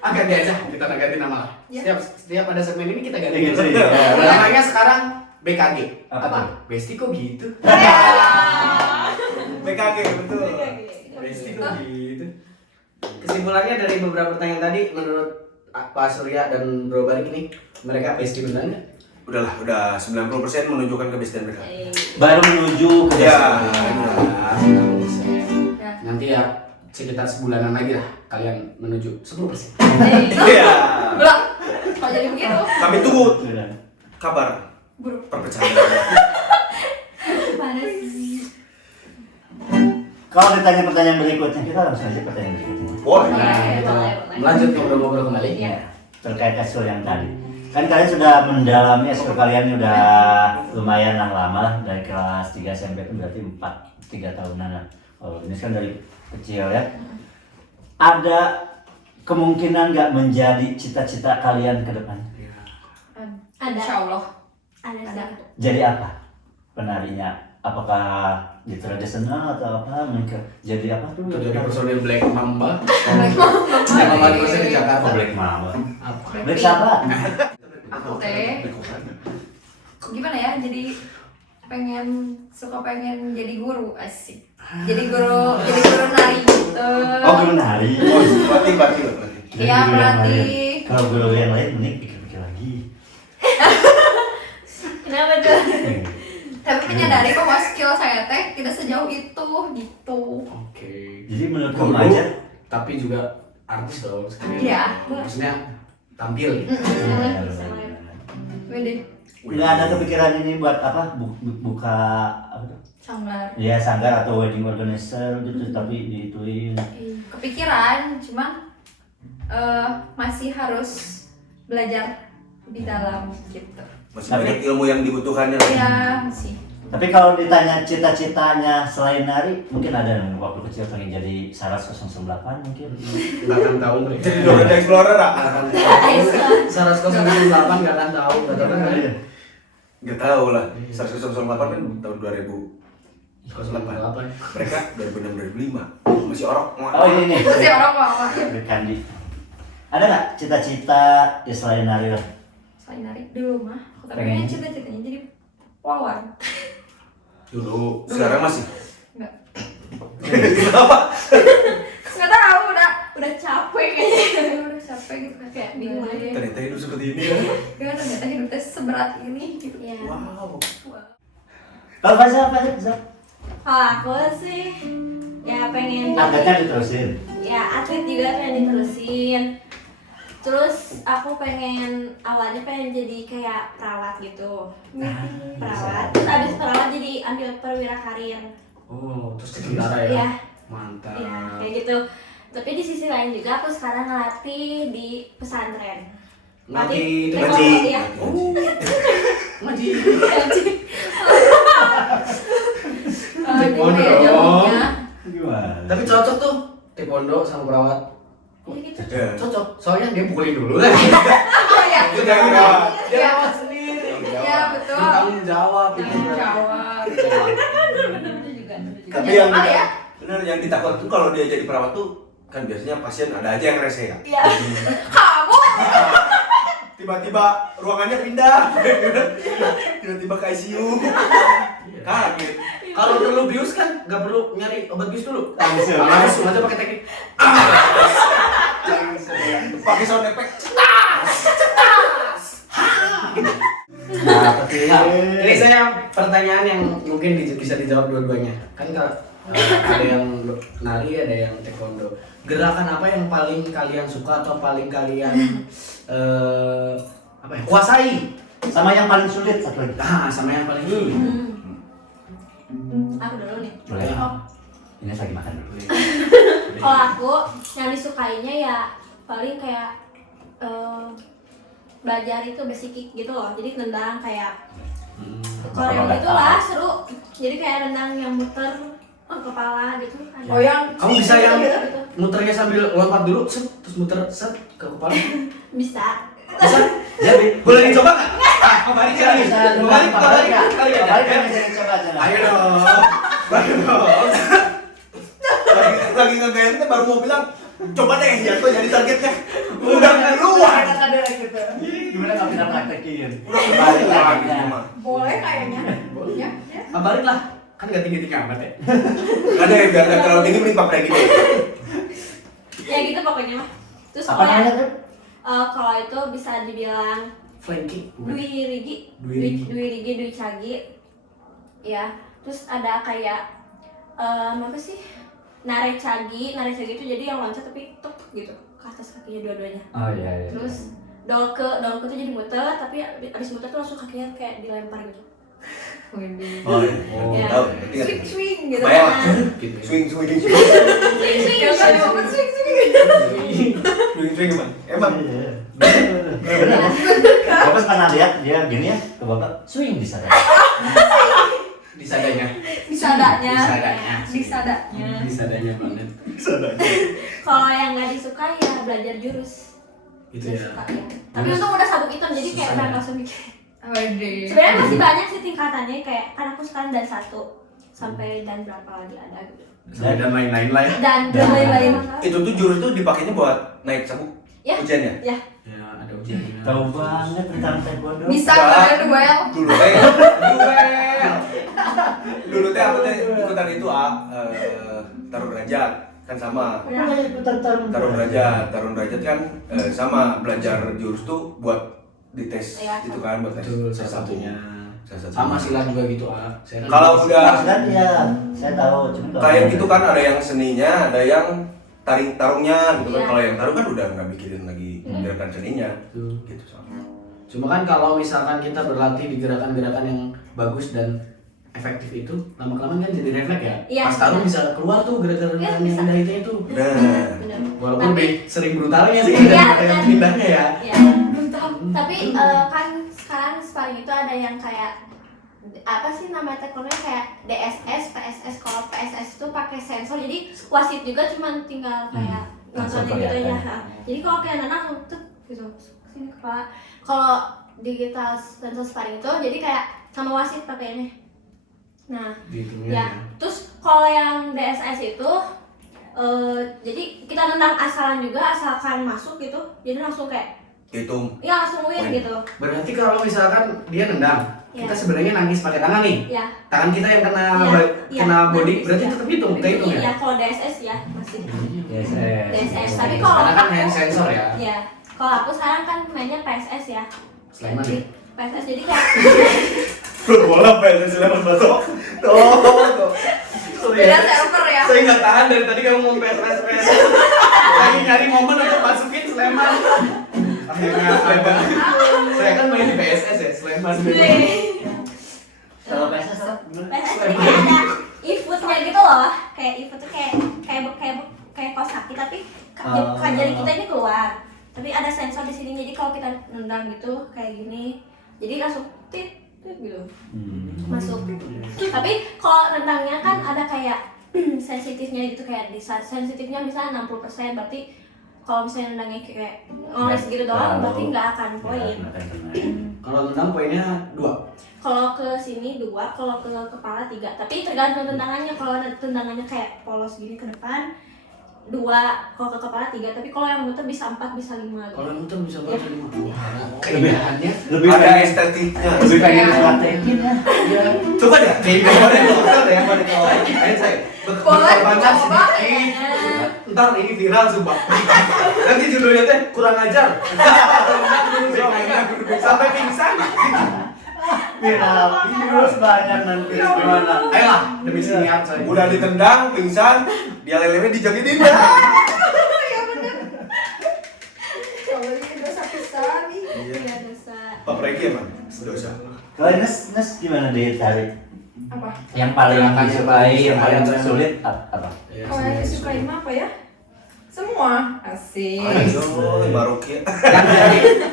Ganti aja, kita ganti nama lah. Ya. Setiap ada segmen ini kita ganti. Ganti, ya. Namanya sekarang BKG. Apa? Besti kok gitu? BKG betul. Besti kok gitu? Kesimpulannya dari beberapa pertanyaan tadi, menurut Pak Surya dan Bro Barik ini, mereka besti beneran nggak? Udahlah, udah 90% menunjukkan kebestian mereka. Baru menuju ke Ya. Ya. Nanti ya sekitar sebulanan lagi lah kalian menuju 10%. Iya. Belum. Kok jadi begitu? Kami tunggu Sudah. kabar Buruk. perpecahan. Mana sih? Kalau ditanya pertanyaan berikutnya, kita langsung aja pertanyaan berikutnya. Boleh. Nah, kita melanjut ngobrol-ngobrol kembali. Iya. Terkait eskul yang tadi. Kan kalian sudah mendalami eskul kalian udah lumayan lama lah, dari kelas 3 SMP itu berarti 3 tahunan lah. Oh, ini kan dari kecil ya. Ada kemungkinan nggak menjadi cita-cita kalian ke depan? Ada. Insya Allah. Ada Ada. sih. Jadi apa penarinya? Apakah di tradisional atau apa? Mungkin jadi apa tuh? Untuk jadi personil Black Mamba. Mama. Yang Mamba di di Jakarta. Oh, Black Mamba. Apa? Black siapa? Aku teh gimana ya, jadi suka pengen jadi guru, asik. Jadi guru nari gitu. Oh, guru nari. Oh, berarti. Iya, Guru yang berarti. lain. Kalau guru yang lain mending pikir-pikir lagi. Kenapa tuh? Tapi menyadari bahwa skill saya teh tidak sejauh itu gitu. Oke. Jadi menurut Guru, kamu aja tapi juga artis dong sekalian. Iya. Maksudnya tampil. Sama Wede. Nggak ada kepikiran ini buat apa? Buka apa tuh? Sanggar. Ya sanggar atau wedding organizer gitu, tapi diituin. Kepikiran, cuman masih harus belajar lebih dalam gitu. Masih banyak ilmu yang dibutuhkannya. Iya, masih. Tapi kalau ditanya cita-citanya selain nari, mungkin ada yang waktu kecil pengen jadi Saras 008 mungkin. Nggak akan tahu mereka. Dora the Explorer Nggak akan tahu. 108 nggak akan tahu. Nggak tahu lah. 108 kan tahun 2000. 08. Mereka 2006-2005 masih orok. Oh ini nih. Masih orang mama. Kandi. Ada nggak cita-cita ya selain nari lah? Selain nari dulu mah, aku Pengen. pengen cita-citanya jadi polwan. Dulu. Sekarang masih. Enggak. Kenapa? Nggak tahu, Udah capek kayaknya. udah capek gitu kan. Kayak bingung aja. Ternyata hidup seperti ini ya. Gak ternyata hidupnya seberat ini gitu. Iya. Wow. Kalau Faza apa sih? Kalau aku sih ya pengen Atletnya diterusin. ya atlet juga pengen diterusin. Terus aku awalnya pengen jadi kayak perawat gitu. Perawat. Terus abis perawat jadi ambil perwira karir. Oh, terus ke tentara ya? Iya. Mantap. Ya, kayak gitu. Tapi di sisi lain juga aku sekarang ngelatih di pesantren. Ngaji, taekwondo, ya. Ngaji. Gimana ya jawabnya? Gimana? Tapi cocok tuh taekwondo sama perawat. Ya gitu. Ya. Cocok. Soalnya dia pukulin dulu kan. Oh ya. Udah, udah. Dia Iya. rawat sendiri. Iya betul. Tanggung jawab itu. Tanggung jawab. Tapi Kerja yang apa ya? bener yang ditakut tuh kalau dia jadi perawat tuh kan biasanya pasien ada aja yang rese ya. Iya. Kamu Tiba-tiba ruangannya pindah. Tiba-tiba ke ICU. Kaget. Kalau perlu bius kan nggak perlu nyari obat bius dulu. Langsung. Langsung aja pakai teknik. Pakai sound effect. Nah, tapi Nah, ini saya pertanyaan yang mungkin bisa dijawab dua-duanya. Kan kalau ada yang nari, ada yang taekwondo. Gerakan apa yang paling kalian suka atau paling kalian apa ya, kuasai? sama yang paling sulit satu lagi. Nah, sama yang paling sulit. Aku dulu nih. Boleh. Oh, Ini lagi makan dulu. kalau aku yang disukainya ya paling kayak belajar itu basic kick gitu loh. Jadi nendang kayak koreo gitu lah, seru. Jadi kayak nendang yang muter ke kepala gitu. Ada. Oh yang Kamu bisa yang Gitu. muternya sambil lompat dulu, set, terus muter set ke kepala. Bisa. Bisa? Jadi boleh dicoba nggak? Kembali Bisa, bisa. kembali Kembali ya. kan coba aja. Ayo dong. Ayo dong. Lagi ngegayatnya baru mau bilang coba deh ya tuh jadi targetnya. Udah keluar. Gimana nggak bisa praktekin? Udah Kembali keluar lagi. gitu mah. boleh kayaknya. Ya, ya. Kabarin lah. Kan nggak tinggi-tinggi amat ya. Ada ya biar nggak terlalu tinggi mending pakai gini. Ya gitu pokoknya mah. Terus Apa namanya tuh? kalau itu bisa dibilang Flanking. Dwi Rigi, Dwi Cagi, ya. Terus ada kayak apa sih? Nare Cagi itu jadi yang loncat tapi tuk gitu ke atas kakinya dua-duanya. Oh iya iya. Terus dolke tuh jadi muter tapi abis muter tuh langsung kakinya kayak dilempar gitu. Wih. Oh iya. Ya. Tahu. Swing swing gitu. Bayang. Gitu. Swing swing swing. Yang kali banget swing swing. Swing swing emang. Emang. Iya. Bener. Bapak pernah lihat dia gini ya ke bapak swing di sana. Disadanya. Disadanya. Disadanya. Disadanya. Disadanya banget. Kalau yang nggak disuka ya belajar jurus. Gitu Nggak ya. suka, ya. Tapi untung udah sabuk hitam jadi kayak Susah udah ya. langsung mikir. Waduh. Sebenarnya masih banyak sih tingkatannya kayak kan aku sekarang dan 1 sampai dan berapa lagi ada gitu. Sampai dan lain-lain lah ya. Dan lain-lain. Itu tuh jurus tuh dipakainya buat naik sabuk. Ya. Ujiannya. Ya. Ya, ada ujiannya. Tahu banget tentang taekwondo. Bisa pada duel. Dulu dulu teh aku teh ikutan itu taruh derajat kan sama. Pernah ikutan Taruh derajat kan sama belajar jurus tuh buat dites Iya, itu kan buat tes Betul, tes salah sabuk. satunya. Salah satunya. Sama silat juga gitu, ah. Saya kan Kalau juga- udah Kan ya, saya tahu. Cuma kalau kayak gitu kan ada yang seninya, ada yang tarungnya gitu kan. Iya. Kalau yang tarung kan udah nggak mikirin lagi gerakan seninya Tuh. gitu sama. Cuma kan kalau misalkan kita berlatih di gerakan-gerakan yang bagus dan efektif itu, lama-kelamaan kan jadi refleks ya. Iya, Pas tarung benar. bisa keluar tuh gerakan Iya, yang bisa. indah itu. Nah, Bener. Walaupun Tapi- lebih sering brutalnya sih Iya, daripada yang benar. indahnya ya. Ya. Tapi kan sekarang sparring itu ada yang kayak apa sih namanya taekwondo kayak DSS, PSS. Kalau PSS itu pakai sensor, jadi wasit juga cuma tinggal kayak Langsung nontonin gitu kelihatan. ya. Jadi kalau kayak Nana tuh gitu sini kepala. Kalau digital sensor sparring itu jadi kayak sama wasit pakainya. Nah, Gitu ya. Terus kalau yang DSS itu jadi kita nendang asalan juga, asalkan masuk gitu. Jadi langsung kayak hitung. ya langsung win gitu. Berarti kalau misalkan dia nendang, Iya. kita sebenarnya nangis pakai tangan nih. Ya. Tangan kita yang kena Iya, iya, kena body, nangis, berarti iya. tetap hitung, kehitung ya. Iya, kalau DSS ya masih. DSS. Tapi Karena kalau kan hand sensor ya. ya, kalau aku sekarang kan mainnya PSS ya. Sleman Jadi, ya. PSS jadi kayak Klub bola PSS Sleman Batok. Tuh. Beda server ya. Saya nggak tahan dari tadi kamu ngomong PSS. Lagi nyari momen untuk masukin Sleman. Akhirnya ada. Saya kan main di PSS ya, Sleman. Kalau PSS apa? Gimana? PSS jadi kayak ada e-footnya gitu loh. Kayak e-foot tuh kayak kaos kaki tapi jari kita ini keluar. Tapi ada sensor di sini jadi kalau kita nendang gitu kayak gini, jadi langsung tit gitu. Masuk. Tapi kalau nendangnya kan ada kayak sensitifnya gitu, kayak di sensitifnya misalnya 60%, berarti kalau misalnya nendangnya kayak ngoles gitu doang berarti nggak akan poin. Kalau tendang poinnya 2. Kalau ke sini 2, kalau ke kepala 3. Tapi tergantung tendangannya. Kalau tendangannya kayak polos gini ke depan 2, kalau ke kepala 3. Tapi kalau yang muter bisa 4, bisa 5 gitu. Kalau yang muter bisa Ya. berapa lima? Keindahannya. Lebih Ada pengen estetiknya. lebih pengen Iya. praktekin ya. Ya, coba deh. Kayak kemarin dokter ya, kemarin ayo saya Boleh, banyak coba. sedikit. Ntar ini viral sumpah. Nanti judulnya teh kurang ajar. Sampai pingsan. Viral virus banyak nanti gimana? Ayolah, demi siniat saya. Udah ditendang, pingsan, dia leleme dijagitin ya. Kalau ini dosa besar nih. Iya dosa. Pak Pregi emang dosa. Kalau Nes gimana ditarik? Apa? Yang paling Gerakan yang disukai, paling yang paling disukai. sulit apa? Ya, Kalau yang disukai mah apa ya? Semua. Asik. Ayo, baru kia.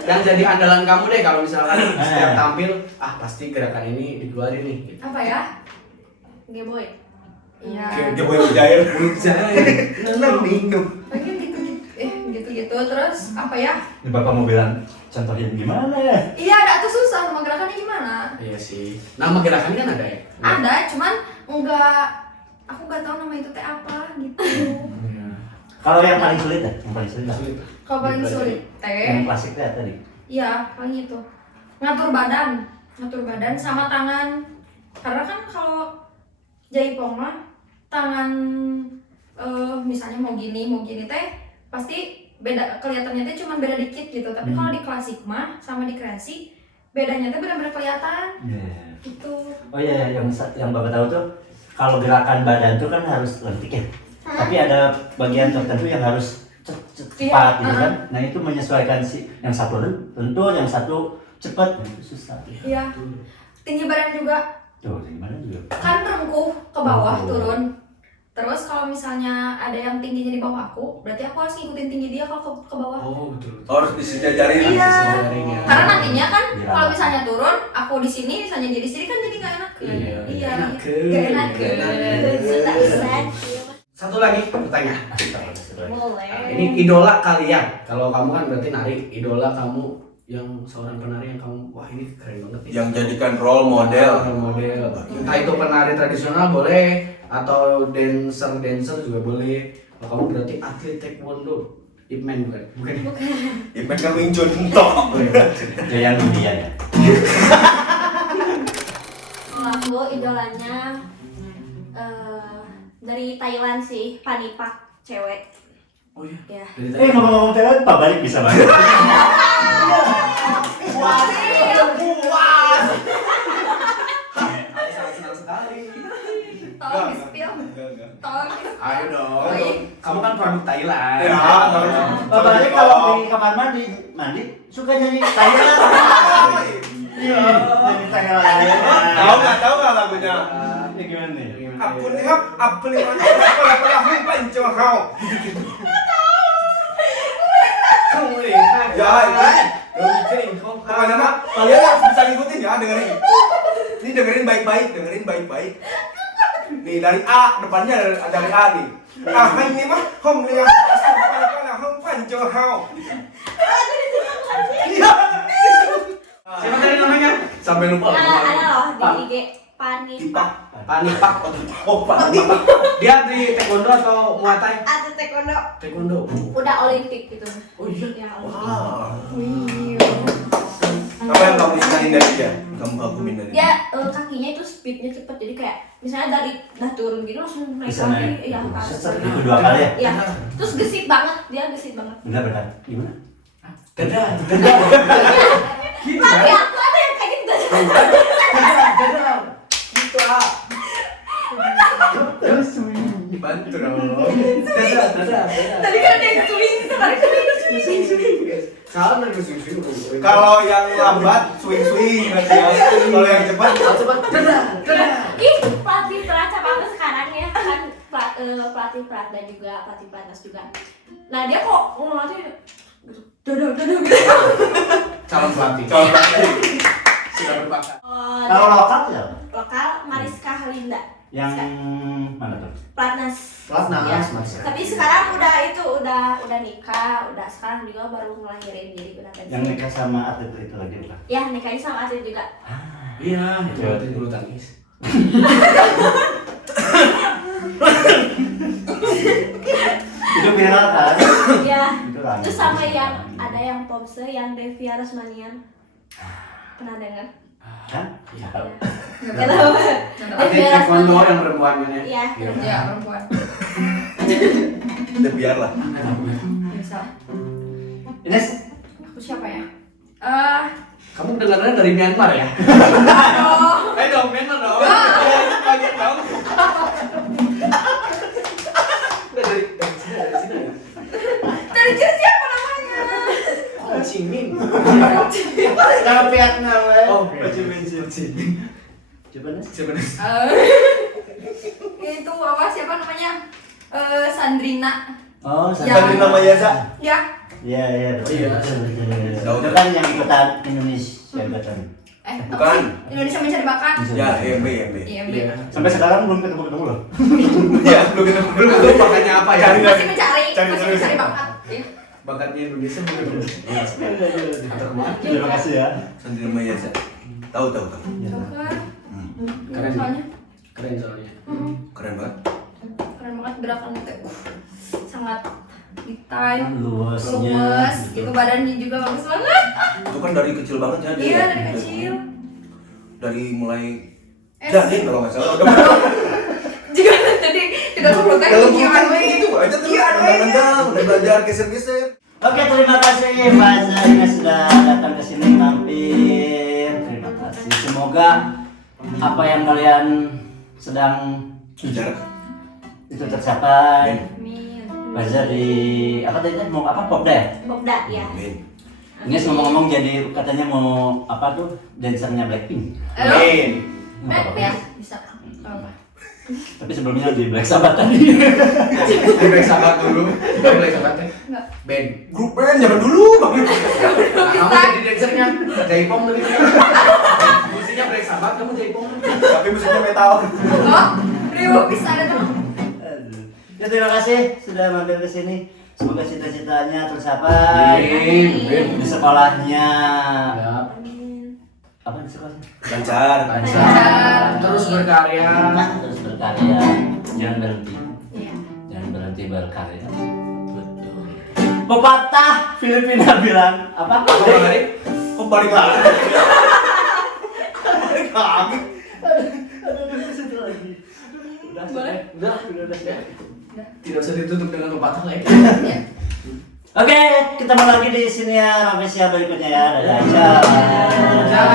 yang jadi andalan kamu deh kalau misalkan setiap tampil, pasti gerakan ini dikeluarin nih. Gitu. Apa ya? G-boy. Iya. Dia boleh berjair. Jangan minum. Pengen gitu-gitu. Terus apa ya? Ini bapak mau bilang contohin gimana ya? Iya, ada tuh susah sama gerakannya gimana? Iya sih. Nama gerakannya kan ada ya? Ada, cuman aku nggak tahu nama itu teh apa gitu. Kalau yang paling sulit ya? Yang paling sulit apa? Kalau paling sulit Yang teh, klasik teh tadi. iya paling itu ngatur badan sama tangan. Karena kan kalau jaipong mah tangan misalnya mau gini teh pasti beda, kelihatannya teh cuma beda dikit gitu. Tapi kalau di klasik mah sama di kreasi bedanya teh benar-benar kelihatan gitu. Oh iya, yang bapak tahu tuh kalau gerakan badan tuh kan harus lentik ya. Tapi ada bagian tertentu yang harus cepat gitu kan. Nah itu menyesuaikan si yang satu lentur, yang satu cepat. Nah, itu susah. Iya. Tinggi badan juga Tuh gimana juga? kan rengkuh ke bawah turun. Terus kalau misalnya ada yang tingginya di bawah aku, berarti aku harus ngikutin tinggi dia kalau ke bawah. Oh betul. Harus disejajarin. Iya. Sebenarnya. Karena nantinya kan Iya. kalau misalnya turun, aku di sini, misalnya dia di sini kan jadi nggak enak. Iya. Iya. Enak. Nggak enak. Sudah. Satu lagi pertanyaan. Boleh. Ini idola kalian. Kalau kamu kan berarti nari, idola kamu yang seorang penari yang kamu wah ini keren banget nih. Yang jadikan role model. Role model. Entah itu penari tradisional boleh atau dancer juga boleh. Kalau kamu berarti atlet taekwondo. Ip Man bukan? Bukan. Ipen kan Wing Chun tok. Yang dunia ya. Kalau aku idolanya dari Thailand sih, Panipak cewek. Oh iya. Ya. Dari tadi. Ngomong-ngomong Thailand, Pak Balik bisa banget. Aku sangat senang sekali. Tolong di spill. Tolong Ayo dong. Oh, iya. Kamu kan produk Thailand. Ya, Apalagi kalau di kamar mandi suka nyanyi Thailand. Iya, nyanyi Thailand. Tahu nggak lagunya? Ini gimana nih? Aku lihat, apa nih apa pancong kau. Kamu lihat. Ya, Pokoknya mah kalian harus bisa ngikutin ya, dengerin. Ini dengerin baik-baik. Nih dari A, depannya dari A nih. Ah, ini mah hom lihat hom panco hao. Siapa tadi namanya? Sampai lupa. Ada loh di IG Tipak. Panipak. Oh, Pak. Dia di taekwondo atau muay thai? Ada taekwondo. Taekwondo. Udah olimpik gitu. Oh iya. Ya, olimpik. Wow. Apa yang kamu sukain dari dia? Kamu kagumin dari dia? Dia kakinya itu speednya cepet, jadi kayak misalnya dari udah turun gitu langsung naik Bisa lagi, naik. iya Itu 2 kali ya? Iya. Terus gesit banget, dia gesit banget. Benar. Gimana? Dadah. Gitu Tapi kan? aku ada yang kayak gitu. Dadah. Gitu ah. Bantu dong. Dadah. Tadi kan ada yang swing, sekarang swing. Salah dari swing. Kalau yang lambat swing berarti ya. Kalau yang cepat Cepat. Dadah. Ih, pelatih pelacap aku sekarang ya kan pelatih Pratda juga, pelatih Platnas juga. Nah dia kok ngelatih gitu, dadah gitu. Calon pelatih. Sudah berbakat. Kalau lokal ya? Lokal Mariska Halinda. Yang mana tuh? Platnas. Platnas, Ya. Mas. Tapi sekarang udah nikah, udah sekarang juga baru ngelahirin jadi udah pensiun. Yang nikah sama atlet itu lagi bukan? Ya nikahnya sama atlet juga. Iya, itu dulu tangis. Itu viral kan? Ya. Itu rame. Terus sama yang ada yang Pomse yang Devia Rosmanian. Pernah dengar? Kan? Iya. Nggak tahu. Atlet taekwondo yang perempuan kan ya? Iya. Ya perempuan. udah biarlah. Bisa. Ines, Aku siapa ya? Kamu dengarnya dari Myanmar ya? Aduh. Ayo dong, Myanmar dong. Kaget dong. Dari sini ya? Dari siapa namanya? Ho Chi Minh. kalau Vietnam ya. Oh, Ho Chi Minh sih. Ho Chi Minh. Coba Nes. Sebenarnya. Itu apa siapa namanya? Sandrina. Oh, Ya. Tadi nama Yaza. Ya. Iya, betul. Iya. Betul. Itu kan yang ikutan Indonesia ikutan. Apa Bukan. sih? Indonesia Mencari Bakat. Ya, EMB. Iya, Iya. Sampai sekarang belum ketemu loh. Ya, belum ketemu. Lu bakatnya apa ya? Cari Masih mencari terus. mencari bakat. Iya. Bakatnya Indonesia belum. Atau kemana? Terima kasih ya. Sandi nama Yaza. Tahu. Coba. Keren. Soalnya Keren soalnya. Keren banget. keren banget gerakannya teh. Sangat detail, Luasnya. luas, gitu badannya juga bagus banget. Itu kan dari kecil banget ya dia. Iya dari kecil. Dari mulai Eh, janin kalau nggak salah. Udah Juga tadi kita ngobrol kayak dalam gimana pelukan nih? gitu aja terus. Iya, Nendang, udah belajar geser-geser. Oke, terima kasih Mas Ines sudah datang ke sini mampir. Terima kasih. Semoga apa yang kalian sedang Belajar. itu tercapai. Amin. Baza di apa tadi mau apa Popda ya? Popda ya. Amin. Ines ngomong-ngomong jadi katanya mau apa tuh dancernya Blackpink. Halo. Amin. Mau apa? Ya, bisa. Apa? Tapi sebelumnya di Black Sabbath tadi. Di Black Sabbath dulu. Di Black Sabbath ya? Enggak. Band. Grup band zaman dulu banget. Nah, kamu jadi dancernya Jaipong tadi. Musiknya Black Sabbath, kamu Jaipong. Tapi musiknya metal. Oh, Rio bisa ada teman. Ya terima kasih sudah mampir ke sini. Semoga cita-citanya tercapai. Amin. Di sekolahnya. Ya. Amin. Apa di sekolahnya? Lancar. Lancar. Terus berkarya. Terus berkarya. Jangan berhenti. Iya. Jangan berhenti berkarya. Betul. Pepatah Filipina bilang apa? Kok balik lagi? Balik lagi. Aduh, situ lagi. Udah, Boleh? udah. Tidak usah ditutup dengan pepatah lagi. Iya. Oke, kita mau lagi di sini ya, sampai siap berikutnya ya. Dadah. Ciao. Jangan